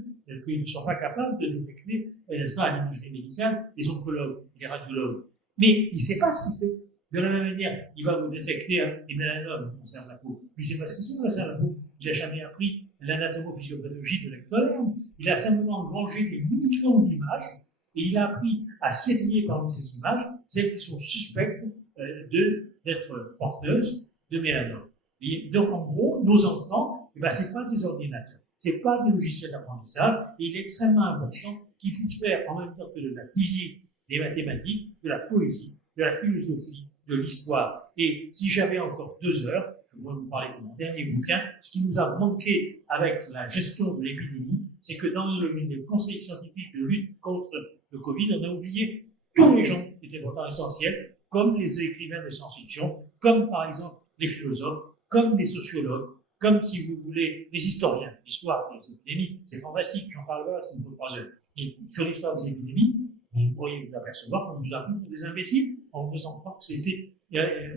qu'ils ne sont pas capables de détecter, n'est-ce pas, à l'imagerie médicale, les oncologues, les radiologues. Mais il ne sait pas ce qu'il fait. De la même manière, il va vous détecter les mélanomes qui concernent la peau. Lui, il ne sait pas ce que c'est concernant la peau. Il n'a jamais appris l'anatomophysiopathologie de l'ectoderme. Il a simplement engrangé des millions d'images et il a appris à cerner parmi ces images celles qui sont suspectes d'être porteuses de mélanome. Et donc, en gros, nos enfants, ce n'est pas des ordinateurs, ce n'est pas des logiciels d'apprentissage, et il est extrêmement important qu'ils puissent faire en même temps que de la physique, des mathématiques, de la poésie, de la philosophie, de l'histoire. Et si j'avais encore 2 heures, je pourrais vous parler de mon dernier bouquin, ce qui nous a manqué avec la gestion de l'épidémie, c'est que dans les conseils scientifiques de lutte contre le Covid, on a oublié tous les gens qui étaient pourtant essentiels, comme les écrivains de science-fiction, comme par exemple les philosophes, comme les sociologues, comme, si vous voulez, les historiens. L'histoire des épidémies, c'est fantastique, j'en parle là, c'est une 3 heures. Et sur l'histoire des épidémies, vous pourriez vous apercevoir qu'on vous a pris pour des imbéciles en vous faisant croire que c'était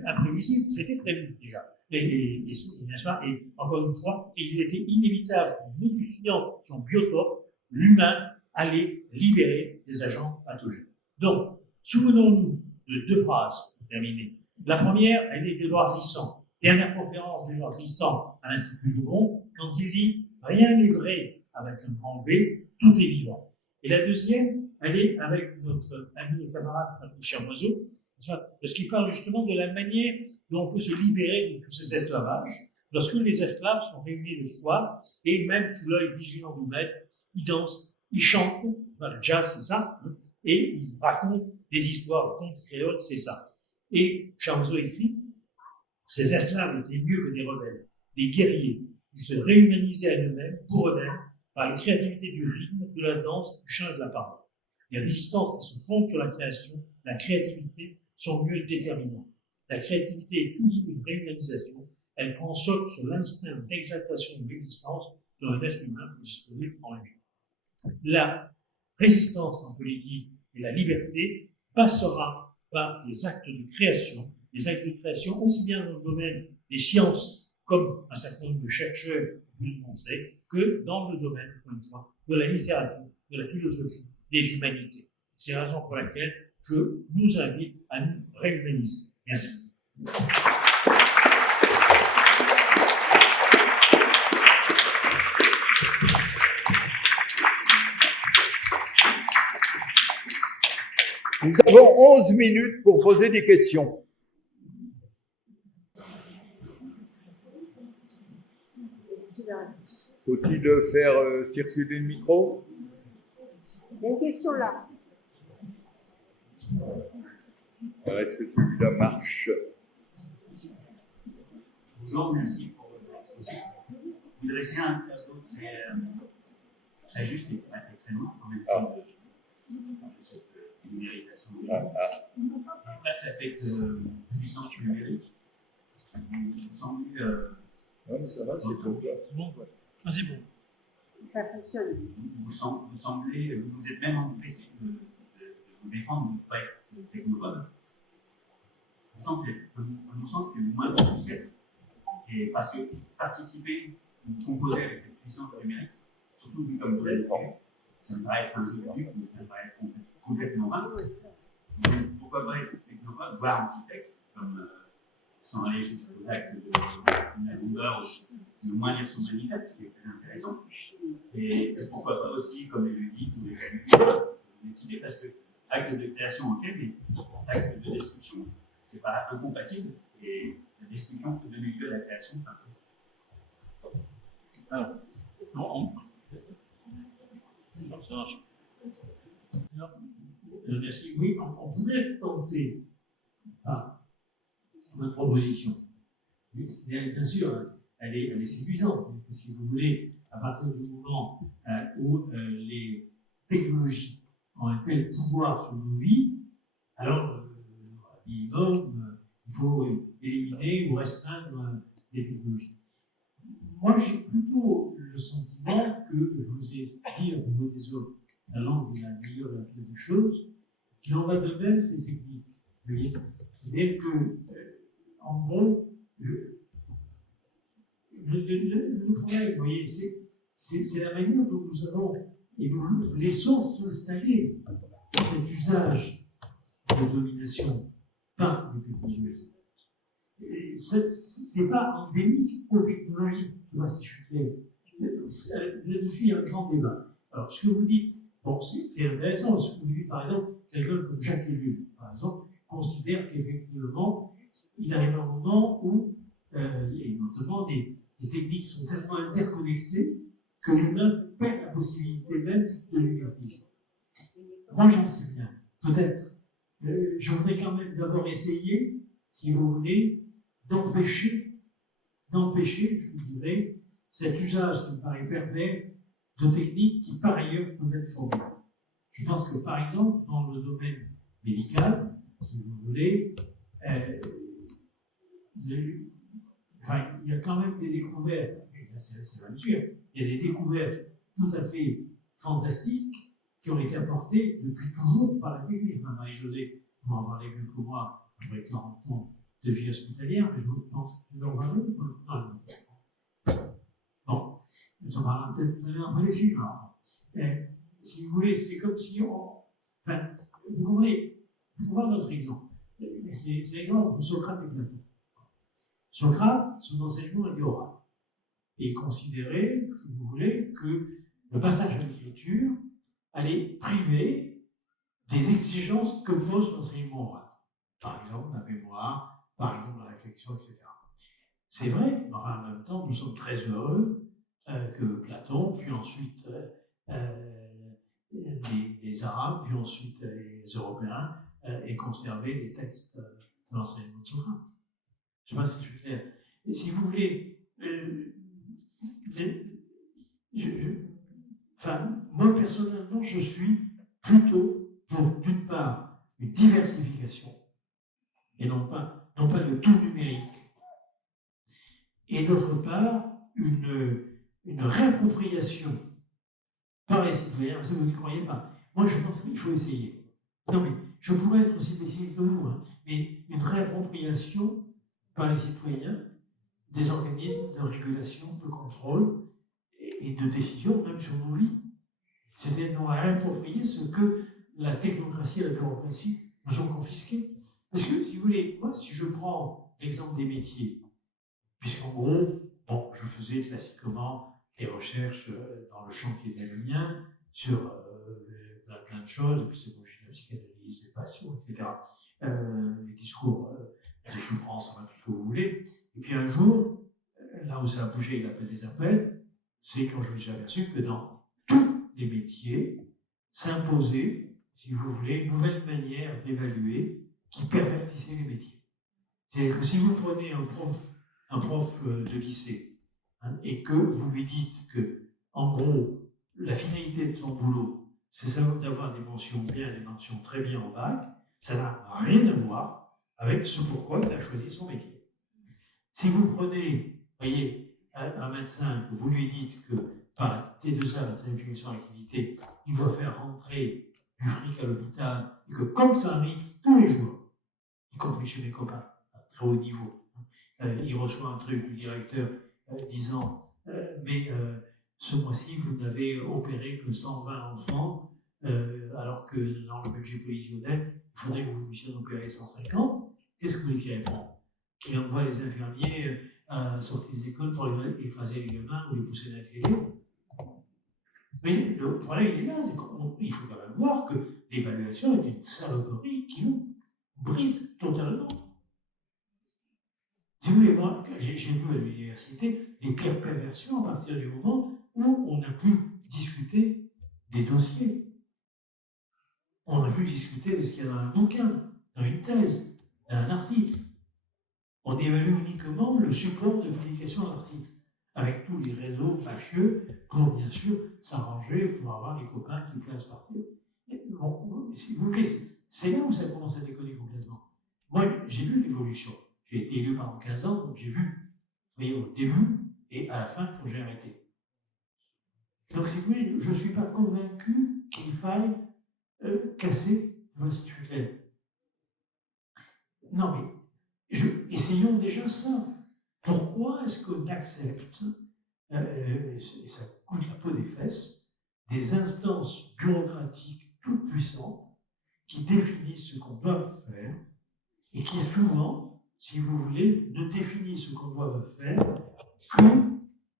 imprévisible, c'était prévu déjà. Et encore une fois, il était inévitable, en modifiant son biotope, l'humain allait libérer des agents pathogènes. Donc, souvenons-nous de 2 phrases pour terminer. La première, elle est d'Édouard Glissant. Dernière conférence d'Édouard Glissant à l'Institut Lougon, quand il dit « Rien n'est vrai avec un grand V, tout est vivant ». Et la deuxième, elle est avec notre ami et camarade Patrick Chamoiseau, parce qu'il parle justement de la manière dont on peut se libérer de tous ces esclavages. Lorsque les esclaves sont réunis le soir, et même sous l'œil vigilant du maître, ils dansent, ils chantent, le jazz c'est ça, et ils racontent des histoires, le conte créole, c'est ça. Et Chamoiseau écrit, ces esclaves étaient mieux que des rebelles, des guerriers. Ils se réhumanisaient à eux-mêmes, pour eux-mêmes, par la créativité du rythme, de la danse, du chant et de la parole. Les résistances qui se fondent sur la création, la créativité, sont mieux déterminantes. La créativité est toujours une réhumanisation. Elle prend socle sur l'instinct d'exaltation de l'existence dont un être humain peut disposer en lui. La résistance en politique et la liberté passera par des actes de création aussi bien dans le domaine des sciences, comme un certain nombre de chercheurs vous le montraient, que dans le domaine, encore une fois, de la littérature, de la philosophie, des humanités. C'est la raison pour laquelle je nous invite à nous réhumaniser. Merci. Nous avons 11 minutes pour poser des questions. Faut-il faire circuler le micro? Il y a une question là. Alors, est-ce que celui-là marche? Bonjour, merci pour votre exposition. Vous dressez un tableau très juste et très loin en même temps de cette numérisation. Après, ça fait que puissance numérique, vous semblez. Oui, ça va, c'est bon. Ah, c'est bon. Ça fonctionne. Vous semblez, vous êtes même empressé de vous défendre, de ne pas être technophobe. Pourtant, à mon sens, c'est le moins qu'on puisse être. Et parce que participer ou composer avec cette puissance numérique, surtout vu comme vous l'avez fait, ça me paraît être un jeu de dupe, mais ça me paraît être complètement vain. Donc, pourquoi pas être technophobe, voire anti-tech, comme sans aller jusqu'aux actes de la longueur, le moins lire son manifeste, ce qui est très intéressant. Et pourquoi pas aussi, comme le dit tous les l'étudier, parce que acte de création ok, mais acte de destruction, c'est pas incompatible, et la destruction peut donner lieu à la création. Alors, merci. Oui, on pourrait tenter votre proposition. Bien sûr, elle est séduisante, si vous voulez, à partir du moment où les technologies ont un tel pouvoir sur nos vies, alors, minimum, il faut éliminer ou restreindre les technologies. Moi, j'ai plutôt le sentiment que, je vous ai dit au niveau des autres, la langue est la meilleure et la pire des choses, qu'il en va de même des techniques. C'est-à-dire que, en gros, le problème, vous voyez, c'est la manière dont nous avons, et nous laissons s'installer cet usage de domination par les technologies. C'est pas endémique aux technologies. Je ne sais pas si je suis clair. Là-dessus, il y a un grand débat. Alors, ce que vous dites, bon, c'est intéressant. Ce que vous dites, par exemple, quelqu'un comme Jacques Ellul, par exemple, considère qu'effectivement, il arrive un moment où, et notamment, des techniques sont tellement interconnectées que l'humain perd la possibilité même de l'unifier. Moi, j'en sais rien. Peut-être. Je voudrais quand même d'abord essayer, si vous voulez, d'empêcher, je vous dirais, cet usage qui me paraît pervers de techniques qui, par ailleurs, peuvent être formidables. Je pense que, par exemple, dans le domaine médical, si vous voulez, il y a quand même des découvertes, c'est même sûr, il y a des découvertes tout à fait fantastiques qui ont été apportées depuis toujours par la technique. Marie-Josée, vous en parlez mieux que moi, après 40 ans de vie hospitalière, mais je pense que vous en parlez. Bon, nous en parlons peut-être tout à l'heure après les films. Si vous voulez, c'est comme si on. Enfin, vous comprenez, pour voir notre exemple. C'est l'exemple de Socrate et Platon. Socrate, son enseignement était oral. Et il considérait, si vous voulez, que le passage à l'écriture allait priver des exigences que pose l'enseignement oral. Par exemple, la mémoire, par exemple, la réflexion, etc. C'est vrai, mais en même temps, nous sommes très heureux que Platon, puis ensuite les Arabes, puis ensuite les Européens aient conservé les textes de l'enseignement de Socrate. Je ne sais pas si je suis clair. Et si vous voulez, moi personnellement, je suis plutôt pour, d'une part, une diversification, et non pas le tout numérique, et d'autre part, une réappropriation par les citoyens. Si vous n'y croyez pas, moi je pense qu'il faut essayer. Non mais, je pourrais être aussi pessimiste que vous, mais une réappropriation par les citoyens des organismes de régulation, de contrôle et de décision, même sur nos vies. C'est-à-dire nous réapproprier ce que la technocratie et la bureaucratie nous ont confisqué. Parce que, si vous voulez, moi, si je prends l'exemple des métiers, puisqu'en gros, bon, je faisais classiquement des recherches dans le champ qui était le mien, sur plein de choses, et puis c'est bon, j'ai la psychanalyse, les passions, etc., les discours de souffrance, enfin, tout ce que vous voulez. Et puis un jour, là où ça a bougé, l'appel des appels, c'est quand je me suis aperçu que dans tous les métiers, s'imposait, si vous voulez, une nouvelle manière d'évaluer qui pervertissait les métiers. C'est-à-dire que si vous prenez un prof de lycée et que vous lui dites que, en gros, la finalité de son boulot, c'est d'avoir des mentions bien, des mentions très bien en bac, ça n'a rien à voir avec ce pourquoi il a choisi son métier. Si vous prenez, voyez, un médecin, que vous lui dites que par la T2A, la tarification à l'activité, il doit faire rentrer du fric à l'hôpital, et que comme ça arrive tous les jours, y compris chez mes copains, à très haut niveau, il reçoit un truc du directeur disant mais ce mois-ci, vous n'avez opéré que 120 enfants, alors que dans le budget prévisionnel, il faudrait que vous puissiez en opérer 150. Qu'est-ce que vous voulez qu'il réponde? Qu'il envoie les infirmiers à la sortie des écoles pour effacer les gamins ou les pousser dans l'escalier? Mais le problème, il est là, c'est qu'il faut quand même voir que l'évaluation est une saloperie qui nous brise totalement. Si vous voulez, moi, j'ai vu à l'université les pires perversions à partir du moment où on a pu discuter des dossiers. On a pu discuter de ce qu'il y a dans un bouquin, dans une thèse, dans un article. On évalue uniquement le support de publication d'un article, avec tous les réseaux mafieux pour, bien sûr, s'arranger pour avoir les copains qui placent partir. Bon, s'il vous plaît, c'est là où ça commence à déconner complètement. Moi, j'ai vu l'évolution. J'ai été élu pendant 15 ans, donc j'ai vu, vous voyez, au début et à la fin quand j'ai arrêté. Donc, si vous voulez, je ne suis pas convaincu qu'il faille casser l'institutionnel. Non, mais essayons déjà ça. Pourquoi est-ce qu'on accepte, et ça coûte la peau des fesses, des instances bureaucratiques toutes puissantes qui définissent ce qu'on doit faire et qui souvent, si vous voulez, ne définissent ce qu'on doit faire que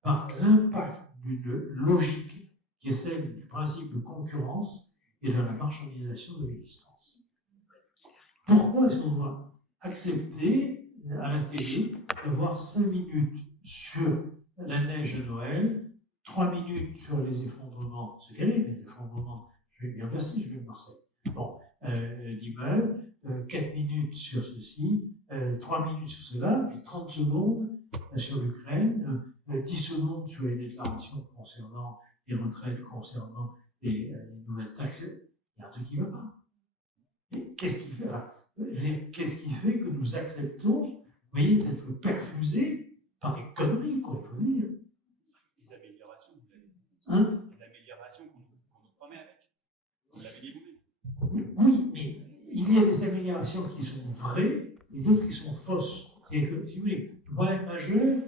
par l'impact d'une logique qui est celle du principe de concurrence et de la marchandisation de l'existence. Pourquoi est-ce qu'on doit accepter à la télé d'avoir 5 minutes sur la neige à Noël, 3 minutes sur les effondrements, c'est terrible les effondrements, je vais bien placer, je vais de Marseille, bon, d'immeubles, 4 minutes sur ceci, 3 minutes sur cela, puis 30 secondes sur l'Ukraine, 10 secondes sur les déclarations concernant les retraites, concernant les nouvelles taxes. Il y a un truc qui ne va pas. Et qu'est-ce qui fait, qu'est-ce qui fait que nous acceptons, vous voyez, d'être perfusés par des conneries, qu'on peut dire. Les améliorations, vous l'avez dit. Hein? Les améliorations qu'on nous promet avec. Vous l'avez dit vous-même. Oui, mais il y a des améliorations qui sont vraies et d'autres qui sont fausses. C'est-à-dire que, si vous voulez, le problème majeur,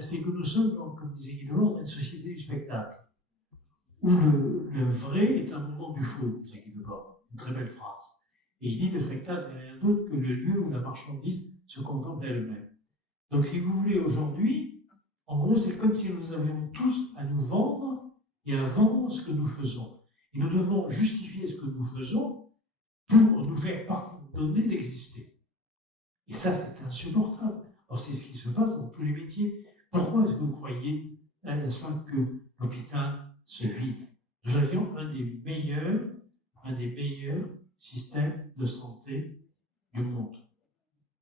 c'est que nous sommes, donc, comme disait Guy Debord, une société du spectacle, où le vrai est un moment du faux, c'est Guy Debord, une très belle phrase. Et il dit que le spectacle n'est rien d'autre que le lieu où la marchandise se contemple elle-même. Donc, si vous voulez, aujourd'hui, en gros, c'est comme si nous avions tous à nous vendre et à vendre ce que nous faisons. Et nous devons justifier ce que nous faisons pour nous faire pardonner d'exister. Et ça, c'est insupportable. Alors, c'est ce qui se passe dans tous les métiers. Pourquoi est-ce que vous croyez, n'est-ce pas, que l'hôpital se vide? Nous avions un des meilleurs systèmes de santé du monde.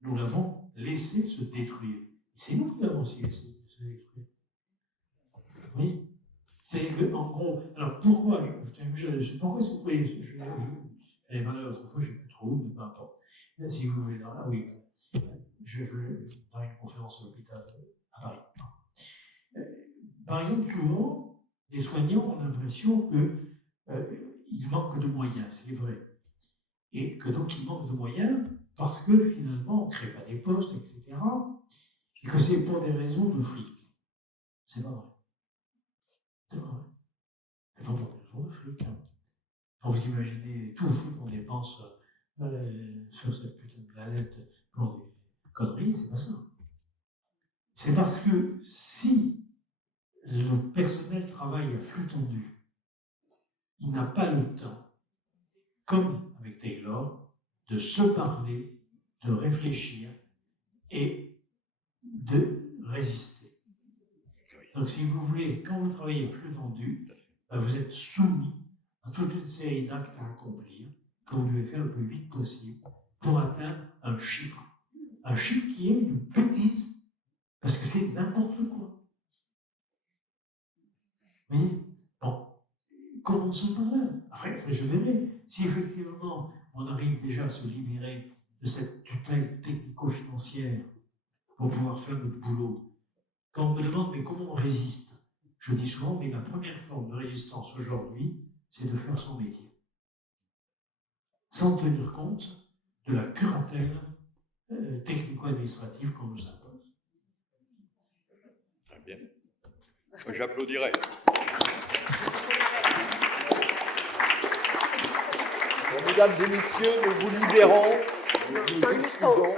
Nous l'avons laissé se détruire. C'est nous qui l'avons aussi laissé se détruire. Oui. C'est que, en gros, alors pourquoi, je t'amuse là-dessus, pourquoi est-ce que vous voyez, elle est malheureuse, l'autre fois, je ne sais plus trop où, mais peu importe. Là, si vous voulez, ah oui, je dans une conférence à l'hôpital à Paris. Par exemple, souvent, les soignants ont l'impression qu'ils manquent de moyens, c'est vrai. Et que donc ils manquent de moyens parce que finalement on ne crée pas des postes, etc. Et que c'est pour des raisons de fric. C'est pas vrai. C'est pas vrai. C'est pas pour des raisons de fric. Hein. Quand vous imaginez tout le fric qu'on dépense sur cette putain de planète pour des conneries, c'est pas ça. C'est parce que si le personnel travaille à flux tendu, il n'a pas le temps, comme avec Taylor, de se parler, de réfléchir et de résister. Donc, si vous voulez, quand vous travaillez à flux tendu, vous êtes soumis à toute une série d'actes à accomplir que vous devez faire le plus vite possible pour atteindre un chiffre. Un chiffre qui est une bêtise, parce que c'est n'importe quoi. Vous voyez? Bon, commençons par là. Après, je verrai si effectivement on arrive déjà à se libérer de cette tutelle technico-financière pour pouvoir faire notre boulot. Quand on me demande mais comment on résiste, je dis souvent mais la première forme de résistance aujourd'hui, c'est de faire son métier. Sans tenir compte de la curatelle technico-administrative qu'on nous impose. Très bien. J'applaudirai. Bon, mesdames et messieurs, nous vous libérons, nous nous excusons.